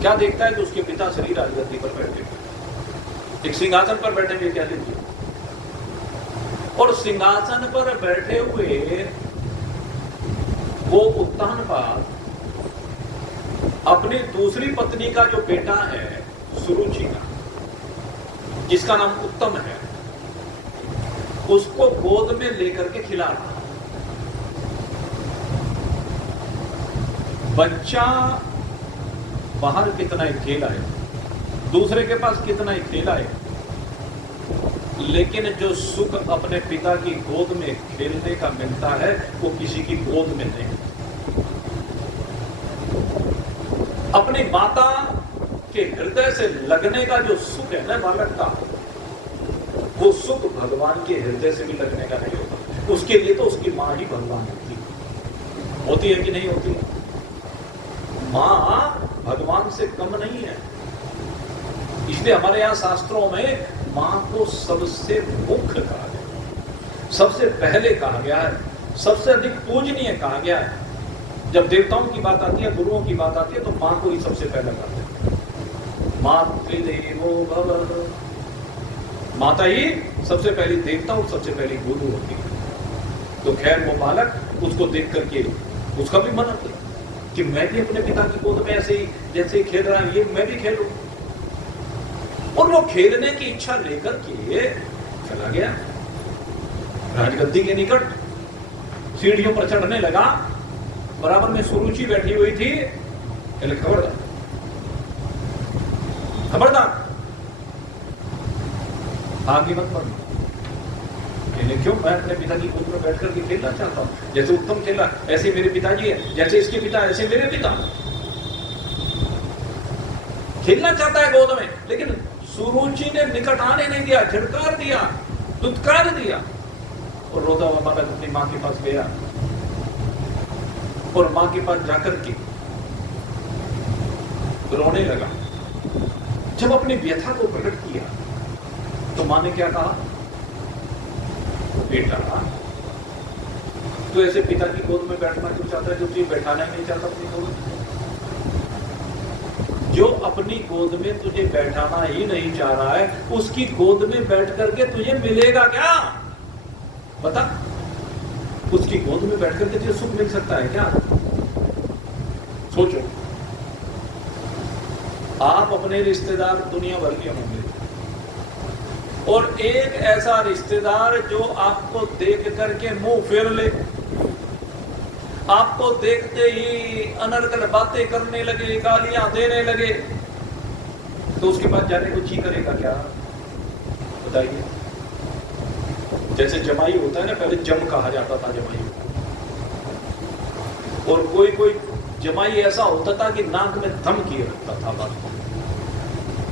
क्या देखता है कि उसके पिता श्री राजगद्दी पर बैठे, एक सिंहासन पर बैठे हुए, क्या लीजिए, और सिंहासन पर बैठे हुए वो उत्तानपाद अपनी दूसरी पत्नी का जो बेटा है सुरुचि का, जिसका नाम उत्तम है, उसको गोद में लेकर के खिला रहा। बच्चा बाहर कितना ही खेला है, दूसरे के पास कितना ही खेला है, लेकिन जो सुख अपने पिता की गोद में खेलने का मिलता है वो किसी की गोद में नहीं। अपनी माता के हृदय से लगने का जो सुख है ना बालक का, वो सुख भगवान के हृदय से भी लगने का नहीं होता। उसके लिए तो उसकी मां ही भगवान होती है कि नहीं होती? मां भगवान से कम नहीं है। इसलिए हमारे यहां शास्त्रों में मां को सबसे मुख्य कहा गया, सबसे पहले कहा गया है, सबसे अधिक पूजनीय कहा गया है। जब देवताओं की बात आती है, गुरुओं की बात आती है, तो मां को ही सबसे पहले कहते हैं। मातृदेवो भव, माता ही सबसे पहली देवता और सबसे पहली गुरु होती है। तो खैर वो बालक, उसको देख करके उसका भी मन होता कि मैं भी अपने पिता की गोद में ऐसे ही जैसे ही खेल रहा है, ये मैं भी खेलूं। और वो खेलने की इच्छा लेकर के चला गया राजगद्दी के निकट, सीढ़ियों पर चढ़ने लगा। बराबर में सुरुचि बैठी हुई थी। खबरदार खबरदार, आगे मत बढ़। क्यों? मैं अपने पिता की गोद में बैठ करके खेलना चाहता हूं, जैसे उत्तम खेला ऐसे मेरे पिताजी है, जैसे इसके पिता ऐसे मेरे पिता। खेलना चाहता है गोद में, लेकिन सुरुचि ने निकट आने नहीं दिया, झटकार दिया, दुत्कार दिया। और रोता हुआ बालक अपनी मां के पास गया और मां के पास जाकर के रोने लगा जब अपनी व्यथा को प्रकट किया तो माँ ने क्या कहा, बेटा तो ऐसे पिता की गोद में बैठना क्यों चाहता है जो तुझे बैठाना ही नहीं चाहता अपनी गोद में? जो अपनी गोद में तुझे बैठाना ही नहीं चाह रहा है, उसकी गोद में बैठ करके तुझे मिलेगा क्या? बता, उसकी गोद में बैठ करके तुझे सुख मिल सकता है क्या? सोचो, आप अपने रिश्तेदार दुनिया भर के होंगे और एक ऐसा रिश्तेदार जो आपको देख करके मुंह फेर ले, आपको देखते ही अनर्गल बातें करने लगे, गालियां देने लगे, तो उसके पास जाने को जी करेगा क्या? बताइए। जैसे जमाई होता है ना, पहले जम कहा जाता था जमाई, और कोई कोई जमाई ऐसा होता था कि नाक में दम किए रखता था बात,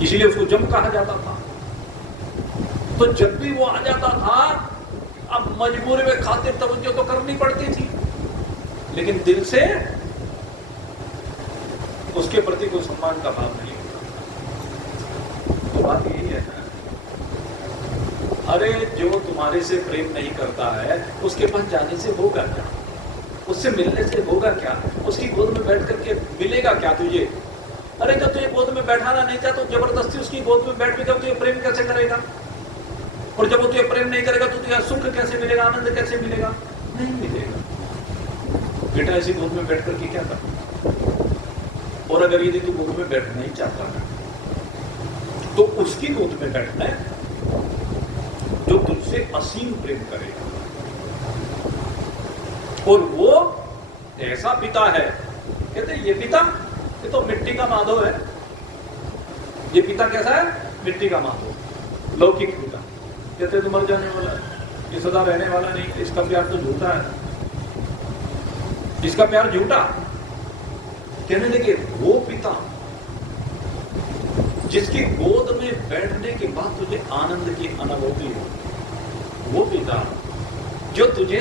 इसलिए उसको जम कहा जाता था। तो जब भी वो आ जाता था, अब मजबूरी में खातिर तवज्जो तो करनी पड़ती थी, लेकिन दिल से उसके प्रति कोई सम्मान का भाव नहीं होता। तो बात यही है ना, अरे जो तुम्हारे से प्रेम नहीं करता है उसके पास जाने से होगा क्या? उससे मिलने से होगा क्या? उसकी गोद में बैठ करके मिलेगा क्या तुझे? अरे जब तुझे गोद में बैठाना नहीं चाहता तो जबरदस्ती उसकी गोद में बैठ भी कर तुझे प्रेम कैसे करेगा? और जब वो तुझे प्रेम नहीं करेगा तो तुझे सुख कैसे मिलेगा, आनंद कैसे मिलेगा? नहीं मिलेगा। बेटा ऐसी गोद में बैठ करके क्या करना? और अगर यदि तू गोद में बैठना ही चाहता है तो उसकी गोद में बैठना है जो तुझसे असीम प्रेम करेगा। और वो ऐसा पिता है, कहते ये पिता, ये तो मिट्टी का माधव है। ये पिता कैसा है? मिट्टी का माधव, लौकिक पिता। कहते तो मर जाने वाला है, ये सदा रहने वाला नहीं, इसका प्यार तो झूठा है, इसका प्यार झूठा। कहने लगे वो पिता जिसकी गोद में बैठने के बाद तुझे आनंद की अनुभूति हो, वो पिता जो तुझे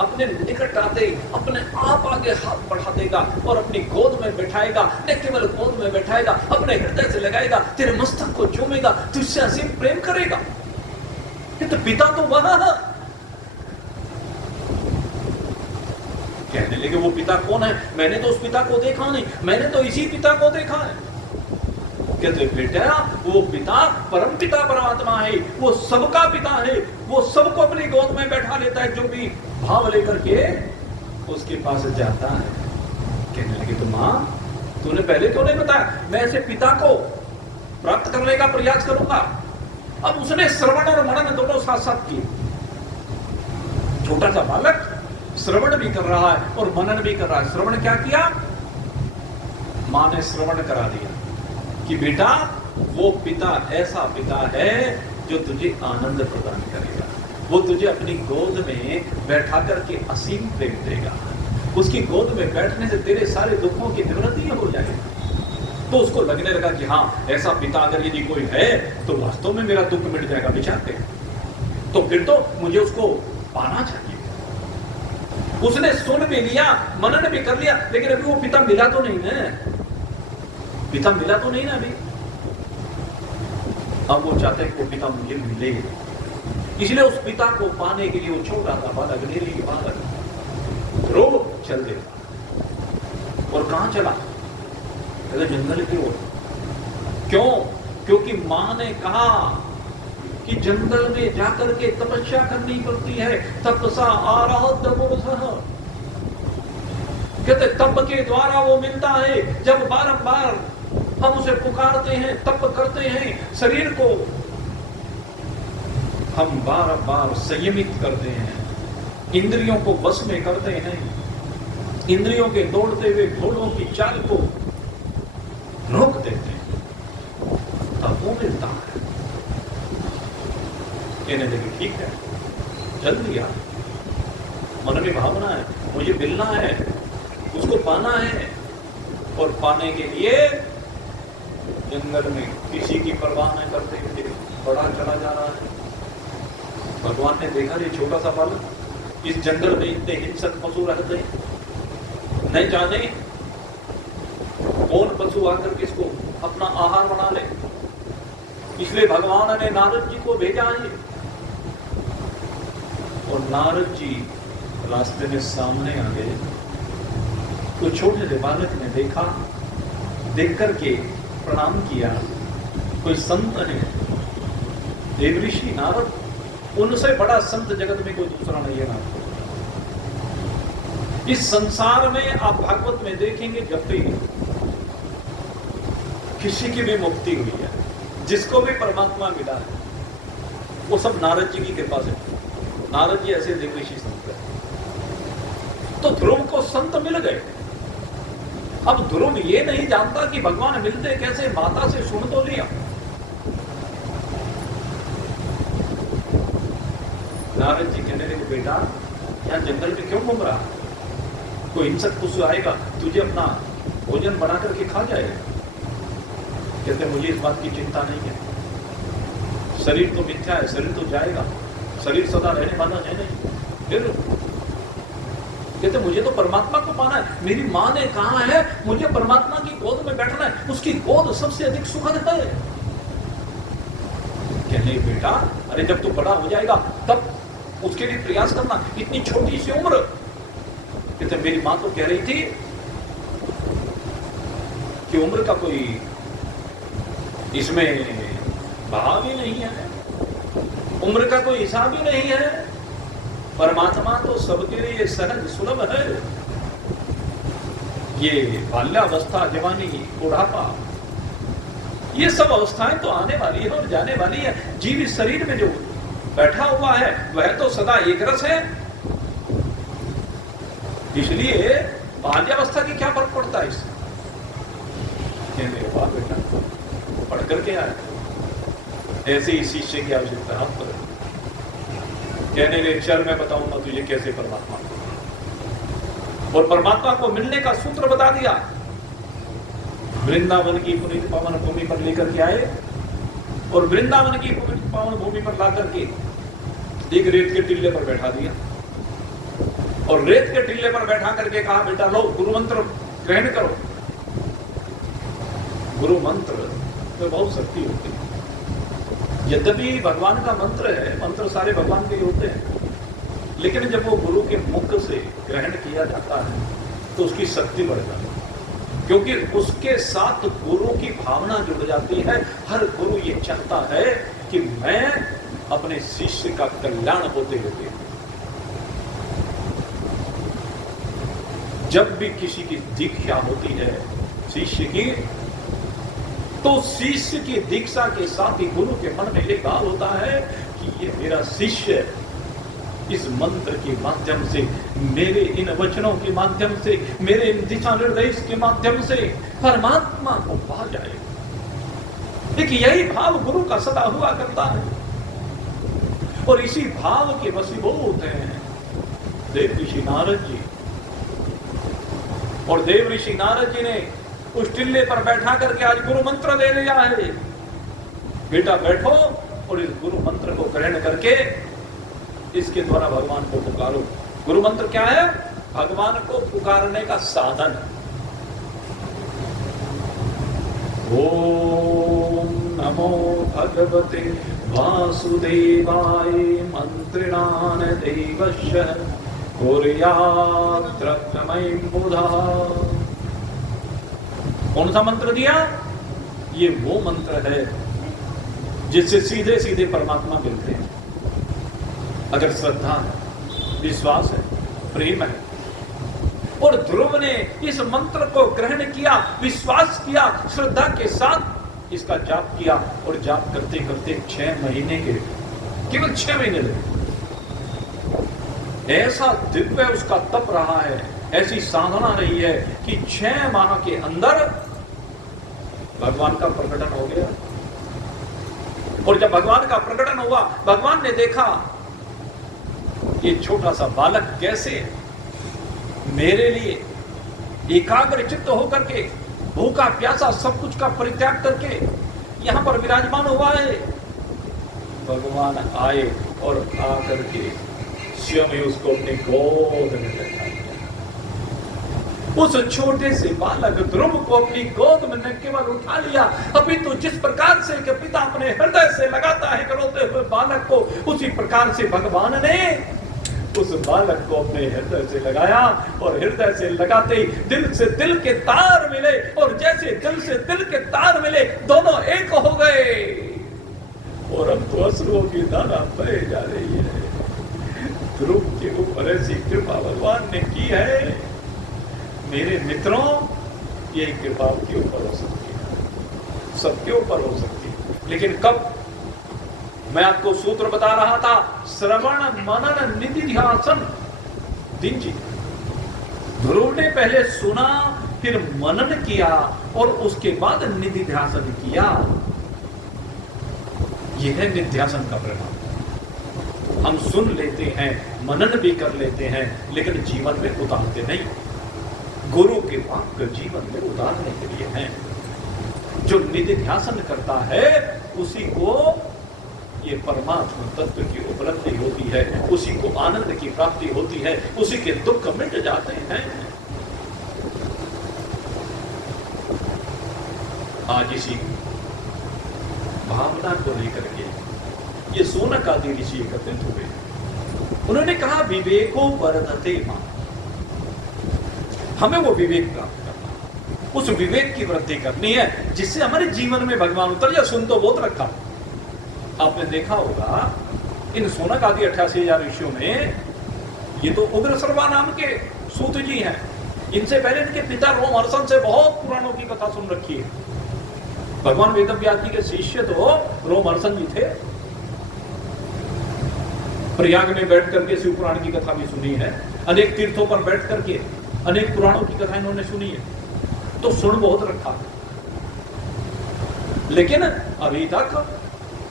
अपने निकट आते ही अपने आप आगे हाथ बढ़ा देगा और अपनी गोद में बैठाएगा, न केवल गोद में बैठाएगा, अपने हृदय से लगाएगा, तेरे मस्तक को चूमेगा, तुझसे असीम प्रेम करेगा। ये तो पिता तो वहां है। कहने लगे वो पिता कौन है? मैंने तो उस पिता को देखा नहीं, मैंने तो इसी पिता को देखा है। कहते बेटा वो पिता परम पिता परमात्मा है, वो सबका पिता है, वो सबको अपनी गोद में बैठा लेता है जो भी भाव लेकर के उसके पास जाता है। कहने लगे तो मां तूने पहले क्यों नहीं बताया? मैं ऐसे पिता को प्राप्त करने का प्रयास करूंगा। अब उसने श्रवण और मनन दोनों साथ साथ किए। छोटा सा बालक श्रवण भी कर रहा है और मनन भी कर रहा है। श्रवण क्या किया? मां ने श्रवण करा दिया कि बेटा वो पिता ऐसा पिता है जो तुझे आनंद प्रदान करेगा, वो तुझे अपनी गोद में बैठा करके असीम प्रेम देगा, उसकी गोद में बैठने से तेरे सारे दुखों की निवृत्ति हो जाएगी। तो उसको लगने लगा कि हाँ ऐसा पिता अगर यदि कोई है तो वास्तव में मेरा दुख मिट जाएगा। विचारते तो फिर तो मुझे उसको पाना चाहिए। उसने सुन भी लिया, मनन भी कर लिया, लेकिन अभी वो पिता मिला तो नहीं ना, पिता मिला तो नहीं ना अभी। अब वो चाहते हैं कि वो पिता मुझे मिले, इसलिए उस पिता को पाने के लिए वो छोटा सा बालक, निरीह बालक रो चल देता। और कहां चला? जंगल की ओर। क्यों? क्योंकि मां ने कहा कि जंगल में जाकर के तपस्या करनी पड़ती है। तपसा आराध्य पुरुषः, कहते तप के द्वारा वो मिलता है। जब बारंबार हम उसे पुकारते हैं, तप करते हैं, शरीर को हम बार बार संयमित करते हैं, इंद्रियों को वश में करते हैं, इंद्रियों के दौड़ते हुए घोड़ों की चाल को रोक देते हैं, तब वो मिलता है। कहने लगे ठीक है, चल दिया। मन में भावना है मुझे मिलना है, उसको पाना है, और पाने के लिए जंगल में किसी की परवाह नहीं करते हुए बड़ा चला जा रहा है। भगवान ने देखा ये छोटा सा बालक, इस जंगल में इतने हिंसक पशु रहते, नहीं जाने कौन पशु आकर के इसको अपना आहार बना ले, इसलिए भगवान ने नारद जी को भेजा है। और नारद जी रास्ते में सामने आ गए तो छोटे से बालक ने देखा, देख करके प्रणाम किया। कोई संत है, देव ऋषि नारद, उनसे बड़ा संत जगत में कोई दूसरा नहीं है नारद। इस संसार में आप भागवत में देखेंगे, जब भी किसी की भी मुक्ति हुई है, जिसको भी परमात्मा मिला है, वो सब नारद जी की कृपा से। नारद जी ऐसे देव ऋषि संत है। तो ध्रुव को संत मिल गए। अब ध्रुव ये नहीं जानता कि भगवान मिलते कैसे, माता से सुन तो लिया। नारद जी कहने लगे, बेटा यहाँ जंगल में क्यों घूम रहा? कोई हिंसक पशु आएगा, तुझे अपना भोजन बना करके खा जाएगा। कहते मुझे इस बात की चिंता नहीं है, शरीर तो मिथ्या है, शरीर तो जाएगा, शरीर सदा रहने वाला है नहीं। फिर कहते मुझे तो परमात्मा को पाना है, मेरी माँ ने कहा है मुझे परमात्मा की गोद में बैठना है, उसकी गोद सबसे अधिक सुखद है। कहने बेटा, अरे जब तू बड़ा हो जाएगा तब उसके लिए प्रयास करना, इतनी छोटी सी उम्र। कहते मेरी माँ तो कह रही थी कि उम्र का कोई इसमें भाव ही नहीं है, उम्र का कोई हिसाब ही नहीं है, परमात्मा तो सबके लिए सहज सुलभ है। ये बाल्यावस्था, जवानी, बुढ़ापा, ये सब अवस्थाएं तो आने वाली है और जाने वाली है। जीव इस शरीर में जो बैठा हुआ है वह तो सदा एक रस है। इसलिए बाल्यावस्था की क्या फर्क पड़ता है इससे? वाह बेटा, पढ़ करके आए, ऐसे ही शिष्य की आवश्यकता आप पर। कहने लगे चल मैं बताऊंगा तुझे कैसे परमात्मा, और परमात्मा को मिलने का सूत्र बता दिया। वृंदावन की पुनीत पावन भूमि पर लेकर के आए, और वृंदावन की पुनीत पावन भूमि पर ला करके एक रेत के टिल्ले पर बैठा दिया, और रेत के टिल्ले पर बैठा करके कहा बेटा लो गुरु मंत्र ग्रहण करो। गुरु मंत्र में बहुत शक्ति होती है। यद्यपि भगवान का मंत्र है, मंत्र सारे भगवान के ही होते हैं, लेकिन जब वो गुरु के मुख से ग्रहण किया जाता है तो उसकी शक्ति बढ़ जाती है, क्योंकि उसके साथ गुरु की भावना जुड़ जाती है। हर गुरु ये चाहता है कि मैं अपने शिष्य का कल्याण होते हुए, जब भी किसी की दीक्षा होती है शिष्य की, तो शिष्य की दीक्षा के साथ ही गुरु के मन में एक भाव होता है कि ये मेरा शिष्य इस मंत्र के माध्यम से, मेरे इन वचनों के माध्यम से, मेरे इन दिशा निर्देश के माध्यम से परमात्मा को पा जाए। देखिए यही भाव गुरु का सदा हुआ करता है, और इसी भाव के वशीभूत हैं देव ऋषि नारद जी। और देव ऋषि नारद जी ने उस टिल्ले पर बैठा करके आज गुरु मंत्र दे दिया है। बेटा बैठो और इस गुरु मंत्र को ग्रहण करके इसके द्वारा भगवान को पुकारो। गुरु मंत्र क्या है? भगवान को पुकारने का साधन। ओम नमो भगवते वासुदेवाय मंत्रिणान देवस्य कुर्यात् द्रव्यमयं बुधा। कौन सा मंत्र दिया? ये वो मंत्र है जिससे सीधे सीधे परमात्मा मिलते हैं। अगर श्रद्धा है, विश्वास है, प्रेम है। और ध्रुव ने इस मंत्र को ग्रहण किया, विश्वास किया, श्रद्धा के साथ इसका जाप किया, और जाप करते करते 6 महीने के, केवल 6 महीने लगे। ऐसा दिव्य उसका तप रहा है, ऐसी साधना रही है कि 6 माह के अंदर भगवान का प्रकटन हो गया। और जब भगवान का प्रकटन हुआ, भगवान ने देखा ये छोटा सा बालक कैसे मेरे लिए एकाग्र चित्त होकर के, भूखा प्यासा सब कुछ का परित्याग करके यहां पर विराजमान हुआ है। भगवान आए और आकर के स्वयं उसको अपने गोद में बैठा दिया। उस छोटे से बालक ध्रुव को अपनी गोद में न केवल उठा लिया, अभी तो जिस प्रकार से कि पिता अपने हृदय से लगाता है रोते हुए बालक को, उसी प्रकार से भगवान ने उस बालक को अपने हृदय से लगाया। और हृदय से लगाते ही दिल से दिल के तार मिले, और जैसे दिल से दिल के तार मिले दोनों एक हो गए। और अब तो अश्रुओं की धारा बह जा रही है। ध्रुव के ऊपर ऐसी कृपा भगवान ने की है। मेरे मित्रों, ये कृपा आपके ऊपर हो सकती है, सबके ऊपर हो सकती है, लेकिन कब? मैं आपको सूत्र बता रहा था, श्रवण मनन निधिध्यासन। दिन जी, ध्रुव ने पहले सुना, फिर मनन किया, और उसके बाद निधिध्यासन किया। यह है निध्यासन का परिणाम। हम सुन लेते हैं, मनन भी कर लेते हैं, लेकिन जीवन में उतारते नहीं। गुरु के वाक्य जीवन में उतारने के लिए हैं। जो निधिध्यासन करता है उसी को ये परमात्मा तत्व की उपलब्धि होती है, उसी को आनंद की प्राप्ति होती है, उसी के दुख मिट जाते हैं। आज इसी भावना को लेकर के ये सोनक आदि ऋषि एकत्रित हुए। उन्होंने कहा विवेको वर्धते मां, हमें वो विवेक प्राप्त करना, उस विवेक की वृद्धि करनी है जिससे हमारे जीवन में भगवान उतर जाए। सुन तो बहुत रखा, आपने देखा होगा इन सोनक आदि 88,000 ऋषियों में ये तो उग्रश्रवा नाम के सूत जी हैं। इनसे पहले इनके पिता रोमहर्षण से बहुत पुराणों की कथा सुन रखी है। भगवान वेदव्यास जी के शिष्य तो रोमहर्षण जी थे। प्रयाग में बैठ करके शिव पुराण की कथा भी सुनी है, अनेक तीर्थों पर बैठ करके अनेक पुराणों की कथा इन्होंने सुनी है, तो सुन बहुत रखा, लेकिन अभी तक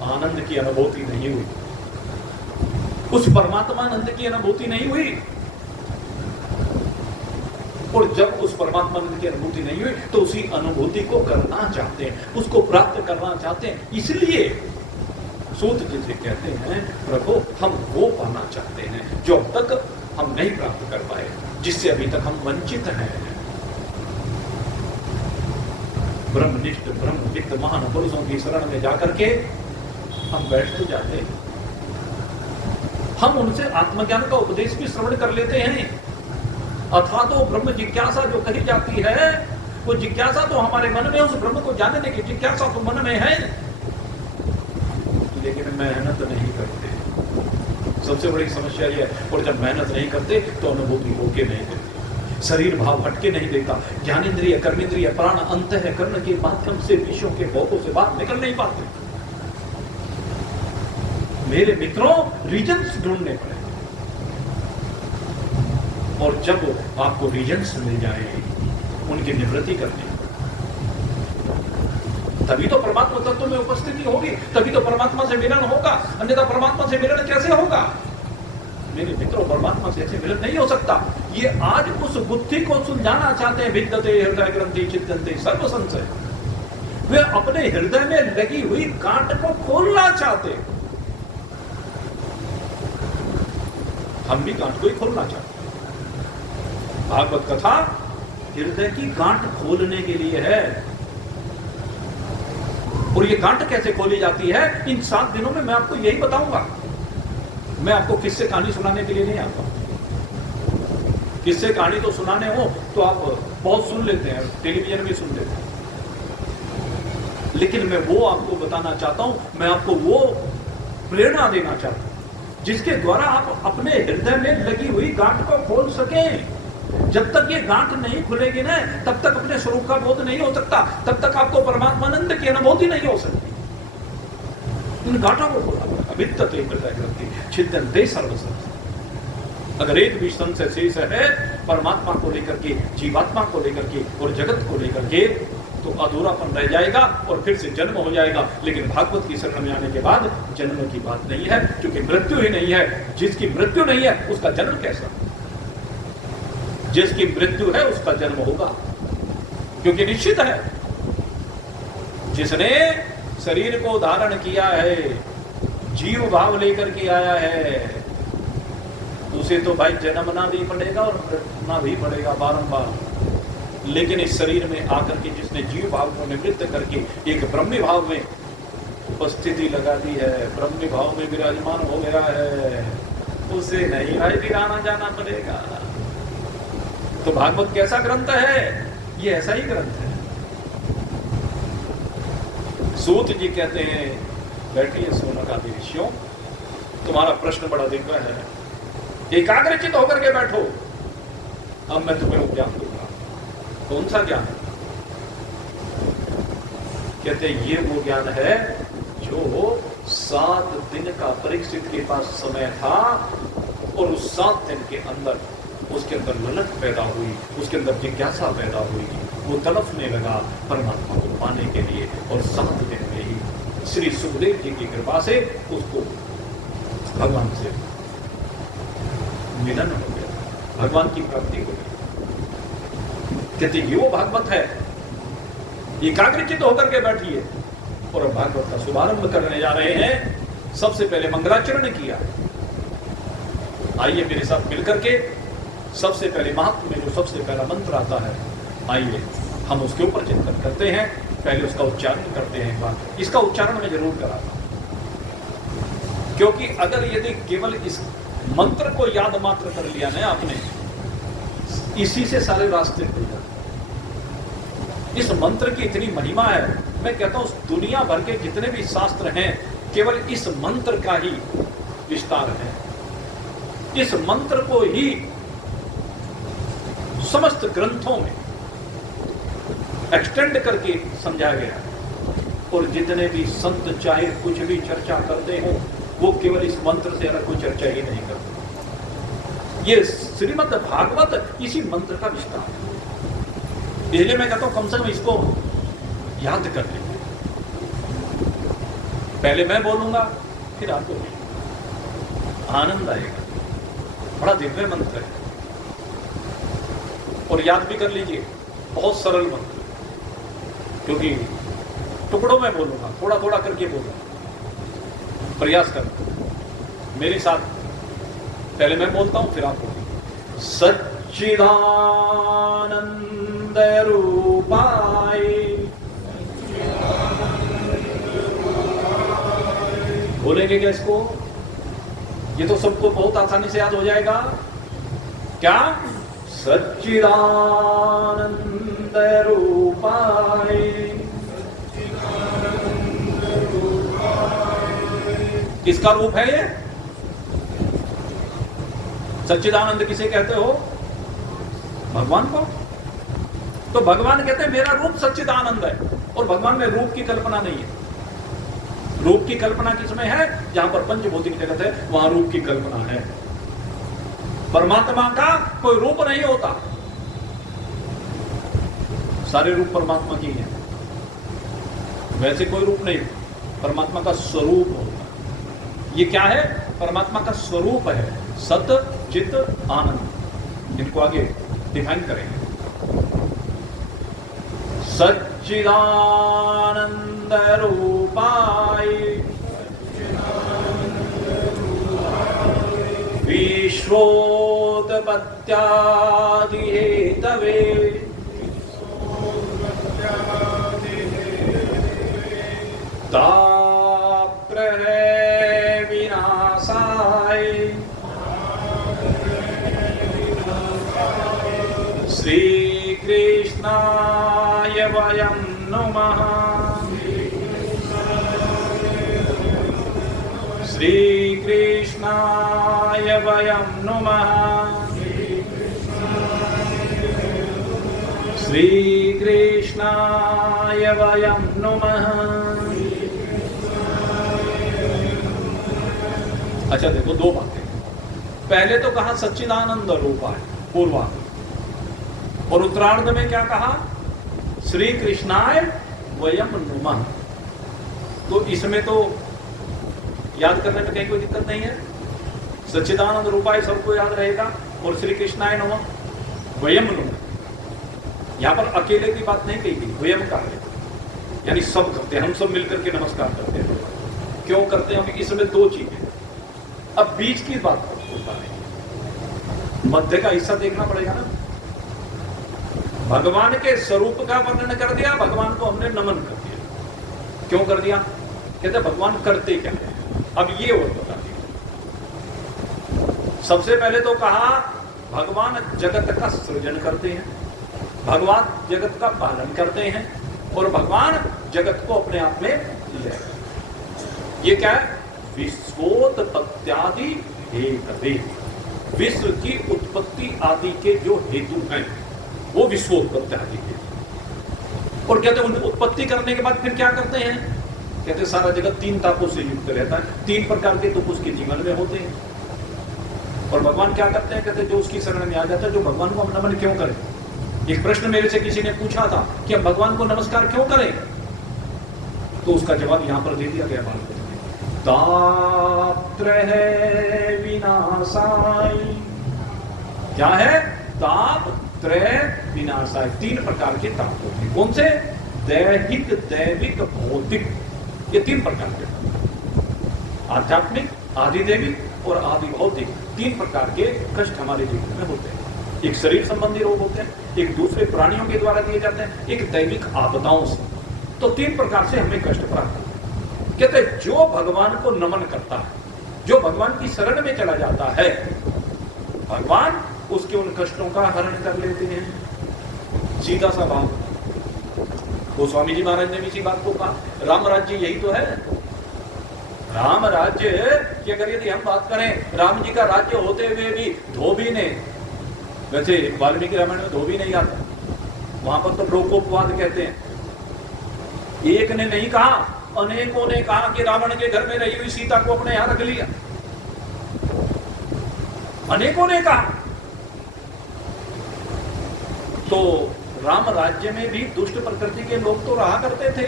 आनंद की अनुभूति नहीं हुई, उस परमात्मानंद की अनुभूति नहीं हुई। और जब उस परमात्मानंद की अनुभूति नहीं हुई तो उसी अनुभूति को करना चाहते हैं, उसको प्राप्त करना चाहते हैं। इसलिए सूत जिसे कहते हैं, प्रभु हम वो पाना चाहते हैं जो अब तक हम नहीं प्राप्त कर पाए, जिससे अभी तक हम वंचित हैं। ब्रह्मनिष्ठ ब्रह्मविद्ध महान पुरुषों की शरण में जाकर के हम बैठ तो जाते हैं, हम उनसे आत्मज्ञान का उपदेश भी श्रवण कर लेते हैं। अथा तो ब्रह्म जिज्ञासा जो कही जाती है, वो जिज्ञासा तो हमारे मन में, उस ब्रह्म को जानने की जिज्ञासा तो मन में है, लेकिन मेहनत नहीं करते। सबसे बड़ी समस्या यह है। और जब मेहनत नहीं करते तो अनुभूति होके नहीं देते, शरीर भाव हटके नहीं देता, ज्ञानेंद्रिय कर्मेंद्रिय प्राण अंतःकरण के माध्यम से विषयों के भोगों से बाहर निकल नहीं पाते। मेरे मित्रों, रीजन्स ढूंढने पड़े, और जब आपको रीजन्स मिल जाए उनकी निवृत्ति करनी, तभी तो परमात्मा तत्व में उपस्थिति होगी, तभी तो परमात्मा से मिलन होगा। अन्यथा परमात्मा से मिलन कैसे होगा? मेरे मित्रों, परमात्मा से ऐसे मिलन नहीं हो सकता। ये आज उस बुद्धि को सुलझाना चाहते हैं। भिद्यते हृदय ग्रंथि छिद्यन्ते सर्व संशय। वे अपने हृदय में लगी हुई गांठ को खोलना चाहते हैं। हम भी गांठ को ही खोलना चाहते हैं। भागवत कथा हृदय की गांठ खोलने के लिए है। और ये गांठ कैसे खोली जाती है, इन 7 दिनों में मैं आपको यही बताऊंगा। मैं आपको किस्से कहानी सुनाने के लिए नहीं आता। किस्से कहानी तो सुनाने हो तो आप बहुत सुन लेते हैं, टेलीविजन भी सुन लेते हैं, लेकिन मैं वो आपको बताना चाहता हूं, मैं आपको वो प्रेरणा देना चाहता हूं जिसके द्वारा आप अपने हृदय में लगी हुई गांठ को खोल सकें। जब तक ये गांठ नहीं खुलेगी ना, तब तक अपने स्वरूप का बोध नहीं हो सकता, तब तक आपको परमात्मानंद की अनुभूति नहीं हो सकती। इन गांठों को खोला, अभिद्यते हृदय ग्रंथि छिद्यन्ते सर्व संशय। अगर एक भी संशय शेष है परमात्मा को लेकर के, जीवात्मा को लेकर के और जगत को लेकर के, तो अधूरापन रह जाएगा और फिर से जन्म हो जाएगा। लेकिन भागवत की शरण में आने के बाद जन्म की बात नहीं है, क्योंकि मृत्यु ही नहीं है। जिसकी मृत्यु नहीं है उसका जन्म कैसा? जिसकी मृत्यु है उसका जन्म होगा, क्योंकि निश्चित है जिसने शरीर को धारण किया है, जीव भाव लेकर के आया है, उसे तो भाई जन्मना भी पड़ेगा और मरना भी पड़ेगा बारंबार। लेकिन इस शरीर में आकर के जिसने जीव भाव को निवृत्त करके एक ब्रह्मी भाव में उपस्थिति लगा दी है, ब्रह्मी भाव में विराजमान हो गया है, उसे नहीं भाई फिर आना जाना पड़ेगा। तो भागवत कैसा ग्रंथ है? ये ऐसा ही ग्रंथ है। सूत जी कहते हैं, बैठिए सोनकादि ऋषियों, तुम्हारा प्रश्न बड़ा दिव्य है, एकाग्रचित होकर के बैठो, अब मैं तुम्हें ज्ञान दूंगा। कौन सा ज्ञान? कहते ये वो ज्ञान है जो 7 दिन का परीक्षित के पास समय था, और उस 7 दिन के अंदर उसके अंदर ललक पैदा हुई, उसके अंदर जिज्ञासा पैदा हुई, वो तड़पने लगा परमात्मा को पाने के लिए, और 7 दिन में ही श्री सुखदेव जी की कृपा से उसको भगवान से मिलन हो गया, भगवान की प्राप्ति हो गई। कहते ये वो भागवत है, एकाग्रचित होकर के बैठिए। और भागवत का शुभारंभ करने जा रहे हैं। सबसे पहले मंगलाचरण किया। आइए मेरे साथ मिलकर के सबसे पहले महात्म में जो सबसे पहला मंत्र आता है, आइए हम उसके ऊपर चिंतन करते हैं। पहले उसका उच्चारण करते हैं। बात इसका उच्चारण मैं जरूर कराता हूं, क्योंकि अगर यदि केवल इस मंत्र को याद मात्र कर लिया ना आपने, इसी से सारे रास्ते खुल जाते। इस मंत्र की इतनी महिमा है, मैं कहता हूं दुनिया भर के जितने भी शास्त्र हैं केवल इस मंत्र का ही विस्तार है। इस मंत्र को ही समस्त ग्रंथों में एक्सटेंड करके समझाया गया। और जितने भी संत चाहे कुछ भी चर्चा करते हो, वो केवल इस मंत्र से अलग कोई चर्चा ही नहीं करते। ये श्रीमद् भागवत इसी मंत्र का विस्तार है। इसलिए मैं कहता हूं कम से कम इसको याद कर लीजिए। पहले मैं बोलूंगा, फिर आपको आनंद आएगा। बड़ा दिव्य मंत्र है, और याद भी कर लीजिए, बहुत सरल मंत्र, क्योंकि टुकड़ों में बोलूंगा, थोड़ा थोड़ा करके बोलूंगा। प्रयास करना मेरे साथ। पहले मैं बोलता हूं, फिर आप बोलिए। सच्चिदानंद रूपाय बोलेंगे क्या इसको? ये तो सबको बहुत आसानी से याद हो जाएगा। क्या? सच्चिदानंद रूपाय। किसका रूप है ये? सच्चिदानंद किसे कहते हो? भगवान को। तो भगवान कहते हैं मेरा रूप सच्चिदानंद है, और भगवान में रूप की कल्पना नहीं है। रूप की कल्पना किसमें है? जहां पर पंचभौतिक जगत है वहां रूप की कल्पना है। परमात्मा का कोई रूप नहीं होता, सारे रूप परमात्मा की हैं। वैसे कोई रूप नहीं, परमात्मा का स्वरूप होता है। ये क्या है? परमात्मा का स्वरूप है, सत चित आनंद। इनको आगे डिफाइन करेंगे। सच्चिदानंद रूपाय विश्वोत्पत्त्यादिहेतवे ताप्रलय विनाशाय श्रीकृष्णाय वयं नमः। श्रीकृष्णाय वयं नमः। श्रीकृष्णाय वयं नमः। अच्छा देखो, दो बातें। पहले तो कहा सच्चिदानंद रूपाय, पूर्वार्ध, और उत्तरार्ध में क्या कहा? श्री कृष्णाय वयम नमः। तो इसमें तो याद करने में कहीं कोई दिक्कत नहीं है। सच्चिदानंद रूपाय सबको याद रहेगा, और श्री कृष्णाय नमः, वयम नमः। यहां पर अकेले की बात नहीं कही गई, वयम का है, यानी सब करते हैं, हम सब मिलकर के नमस्कार करते हैं। क्यों करते हैं? इसमें दो चीजें। अब बीच की बात होता है, मध्य का हिस्सा देखना पड़ेगा ना। भगवान के स्वरूप का वर्णन कर दिया, भगवान को हमने नमन कर दिया। क्यों कर दिया? कहते भगवान करते क्या है, अब ये और बता दिया। सबसे पहले तो कहा भगवान जगत का सृजन करते हैं, भगवान जगत का पालन करते हैं, और भगवान जगत को अपने आप में ले। ये क्या है? विश्वोत्पत्त्यादि हेतवे, विश्व की उत्पत्ति आदि के जो हेतु हैं वो विश्वोत्पत्ति आदि के। और कहते हैं उत्पत्ति करने के बाद फिर क्या करते हैं? कहते सारा जगत 3 तापों से युक्त रहता है, 3 प्रकार के दुख उसके जीवन में होते हैं। और भगवान क्या करते हैं? कहते जो उसकी शरण में आ जाता है, जो भगवान को हम नमन क्यों करें। एक प्रश्न मेरे से किसी ने पूछा था कि हम भगवान को नमस्कार क्यों करें, तो उसका जवाब यहां पर दे दिया गया। तापत्रय विनाशाय, क्या है? तापत्रय विनाशाय, 3 प्रकार के ताप होते हैं। कौन से? दैहिक, दैविक, भौतिक, ये 3 प्रकार के, आध्यात्मिक, आधिदैविक और आदि भौतिक, 3 प्रकार के कष्ट हमारे जीवन में होते हैं। एक शरीर संबंधी रोग होते हैं, एक दूसरे प्राणियों के द्वारा दिए जाते हैं, एक दैविक आपदाओं से। तो 3 प्रकार से हमें कष्ट प्राप्त होते हैं। कहते हैं जो भगवान को नमन करता है, जो भगवान की शरण में चला जाता है, भगवान उसके उन कष्टों का हरण कर लेते हैं। सीधा सा बात, गोस्वामी जी महाराज ने भी इसी बात को कहा, राम राज्य यही तो है। राम राज्य की अगर यदि हम बात करें, राम जी का राज्य होते हुए भी धोबी ने, वैसे वाल्मीकि रामायण में धोबी नहीं आता, वहां पर तो प्रोकोपवाद कहते हैं। एक ने नहीं कहा, अनेकों ने कहा कि रावण के घर में रही हुई सीता को अपने यहां रख लिया। अनेकों ने कहा। तो राम राज्य में भी दुष्ट प्रकृति के लोग तो रहा करते थे,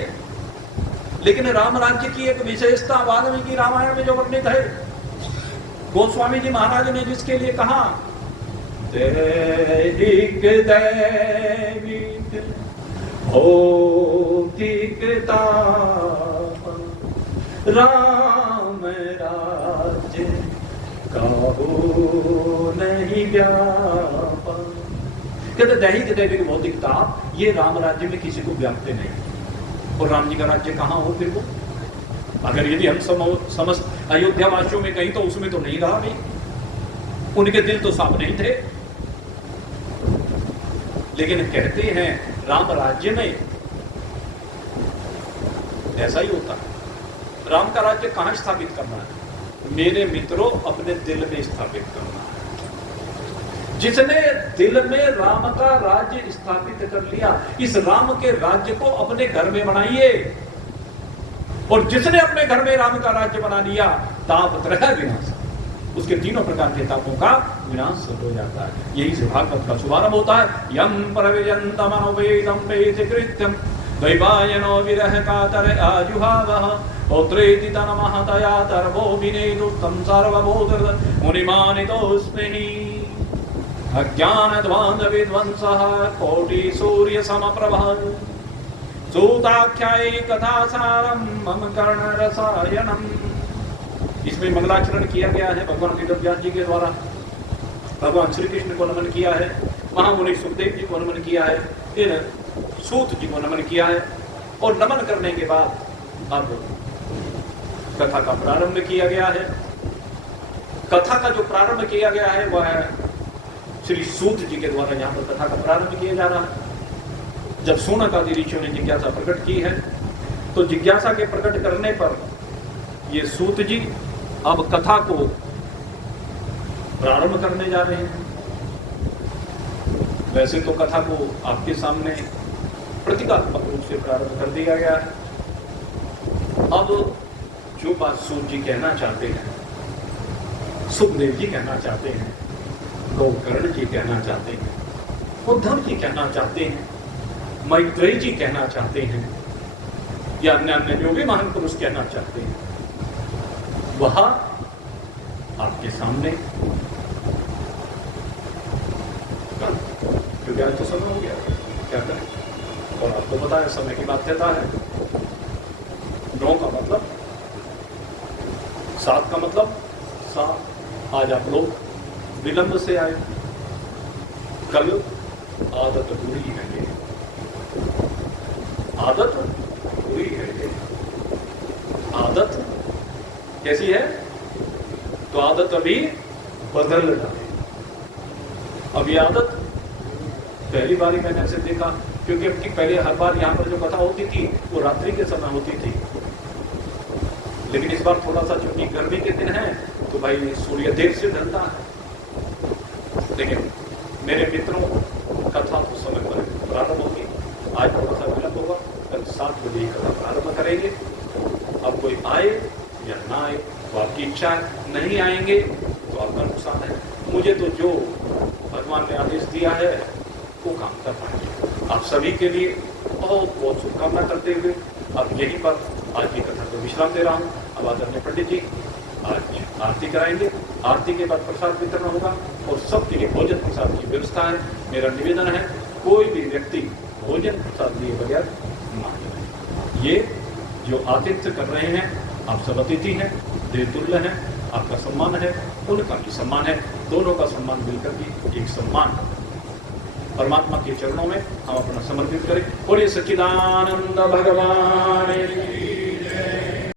लेकिन राम राज्य की एक विशेषता वाल्मीकि रामायण में जो वर्णित है, गोस्वामी जी महाराज ने जिसके लिए कहा, दैहिक दैविक भौतिक ताप, राम राज्य काहू नहीं व्यापा। कहते दैहिक दैविक भौतिक ताप ये राम राज्य में किसी को व्यापते नहीं। और राम जी का राज्य कहाँ हो फिर वो? अगर यदि हम समस्त अयोध्या वासियों में कहीं, तो उसमें तो नहीं रहा भाई, उनके दिल तो साफ नहीं थे। लेकिन कहते हैं राम राज्य में ऐसा ही होता है। राम का राज्य कहां स्थापित करना है? मेरे मित्रों, अपने दिल में स्थापित करना है। जिसने दिल में राम का राज्य स्थापित कर लिया, इस राम के राज्य को अपने घर में बनाइए। और जिसने अपने घर में राम का राज्य बना लिया, तापत्रय विनाश, उसके 3 प्रकार के तापों का विनाश हो जाता है। यही से भागवत का शुभारंभ होता है। यम प्रविजन्तमनुवेदं पेतिकृत्यं दैवायनो विरह कातर आजुहावः पौत्रेति तन्महतया तर्वो विनेदुत्तं सर्वभूतः मुनिमानितोऽस्मि। अज्ञानध्वान्त विध्वंसः कोटि सूर्य समप्रभः सूताख्यायी कथासारं मम कर्णरसायनम्। इसमें मंगलाचरण किया गया है भगवान वेदव्यास जी के द्वारा। भगवान श्री कृष्ण को नमन किया है, महामुनि सुखदेव जी को नमन किया है, इन सूत जी को नमन किया है। और नमन करने के बाद अब कथा का प्रारंभ किया गया है। कथा का जो प्रारंभ किया गया है वह है श्री सूत जी के द्वारा। यहाँ पर कथा का प्रारंभ किया जा रहा है। जब शौनक आदि ऋषियों ने जिज्ञासा प्रकट की है, तो जिज्ञासा के प्रकट करने पर ये सूत जी अब कथा को प्रारंभ करने जा रहे हैं। वैसे तो कथा को आपके सामने प्रतीकात्मक रूप से प्रारंभ कर दिया गया है। अब जो बात सूत जी कहना चाहते हैं, सुखदेव जी कहना चाहते हैं, गोकर्ण जी कहना चाहते हैं, उद्धव जी कहना चाहते हैं, मैत्रेय जी कहना चाहते हैं, या अन्य अन्य जो भी महान पुरुष कहना चाहते हैं, वह आपके सामने। क्योंकि आज तो समय हो गया, क्या करें। और आपको पता है समय की बाध्यता है। 9 का मतलब 7 का मतलब 7। आज आप लोग विलंब से आए, कल आदत बुरी है ये, आदत बुरी है ये। आदत कैसी है? तो आदत अभी बदल डाले। अब ये आदत पहली बारी मैंने ऐसे देखा, क्योंकि अब की पहले हर बार यहाँ पर जो कथा होती थी वो रात्रि के समय होती थी, लेकिन इस बार थोड़ा सा चूंकि गर्मी के दिन है तो भाई सूर्य देर से ढलता है। लेकिन मेरे मित्रों, कथा तो समय पर प्रारंभ होगी। आज थोड़ा सा विलंब होगा, कल 7 बजे ही कथा प्रारंभ करेंगे। अब कोई आए या ना आए तो आपकी इच्छा है, नहीं आएंगे तो आपका नुकसान है। मुझे तो जो भगवान ने आदेश दिया है वो काम कर पाएंगे। आप सभी के लिए बहुत बहुत शुभकामना करते हुए अब यहीं पर आज की कथा को विश्राम दे रहा हूँ। अब आदरणीय पंडित जी आज आरती कराएंगे। आरती के बाद प्रसाद वितरण होगा और सबके लिए भोजन प्रसाद की व्यवस्था है। मेरा निवेदन है, कोई भी व्यक्ति भोजन प्रसाद लिए बगैर ना जाए। ये जो आतिथ्य कर रहे हैं, आप सब अतिथि हैं, देवतुल्य हैं, आपका सम्मान है, उनका भी सम्मान है। दोनों का सम्मान मिलकर भी एक सम्मान परमात्मा के चरणों में हम अपना समर्पित करें। बोलिए सच्चिदानंद भगवान।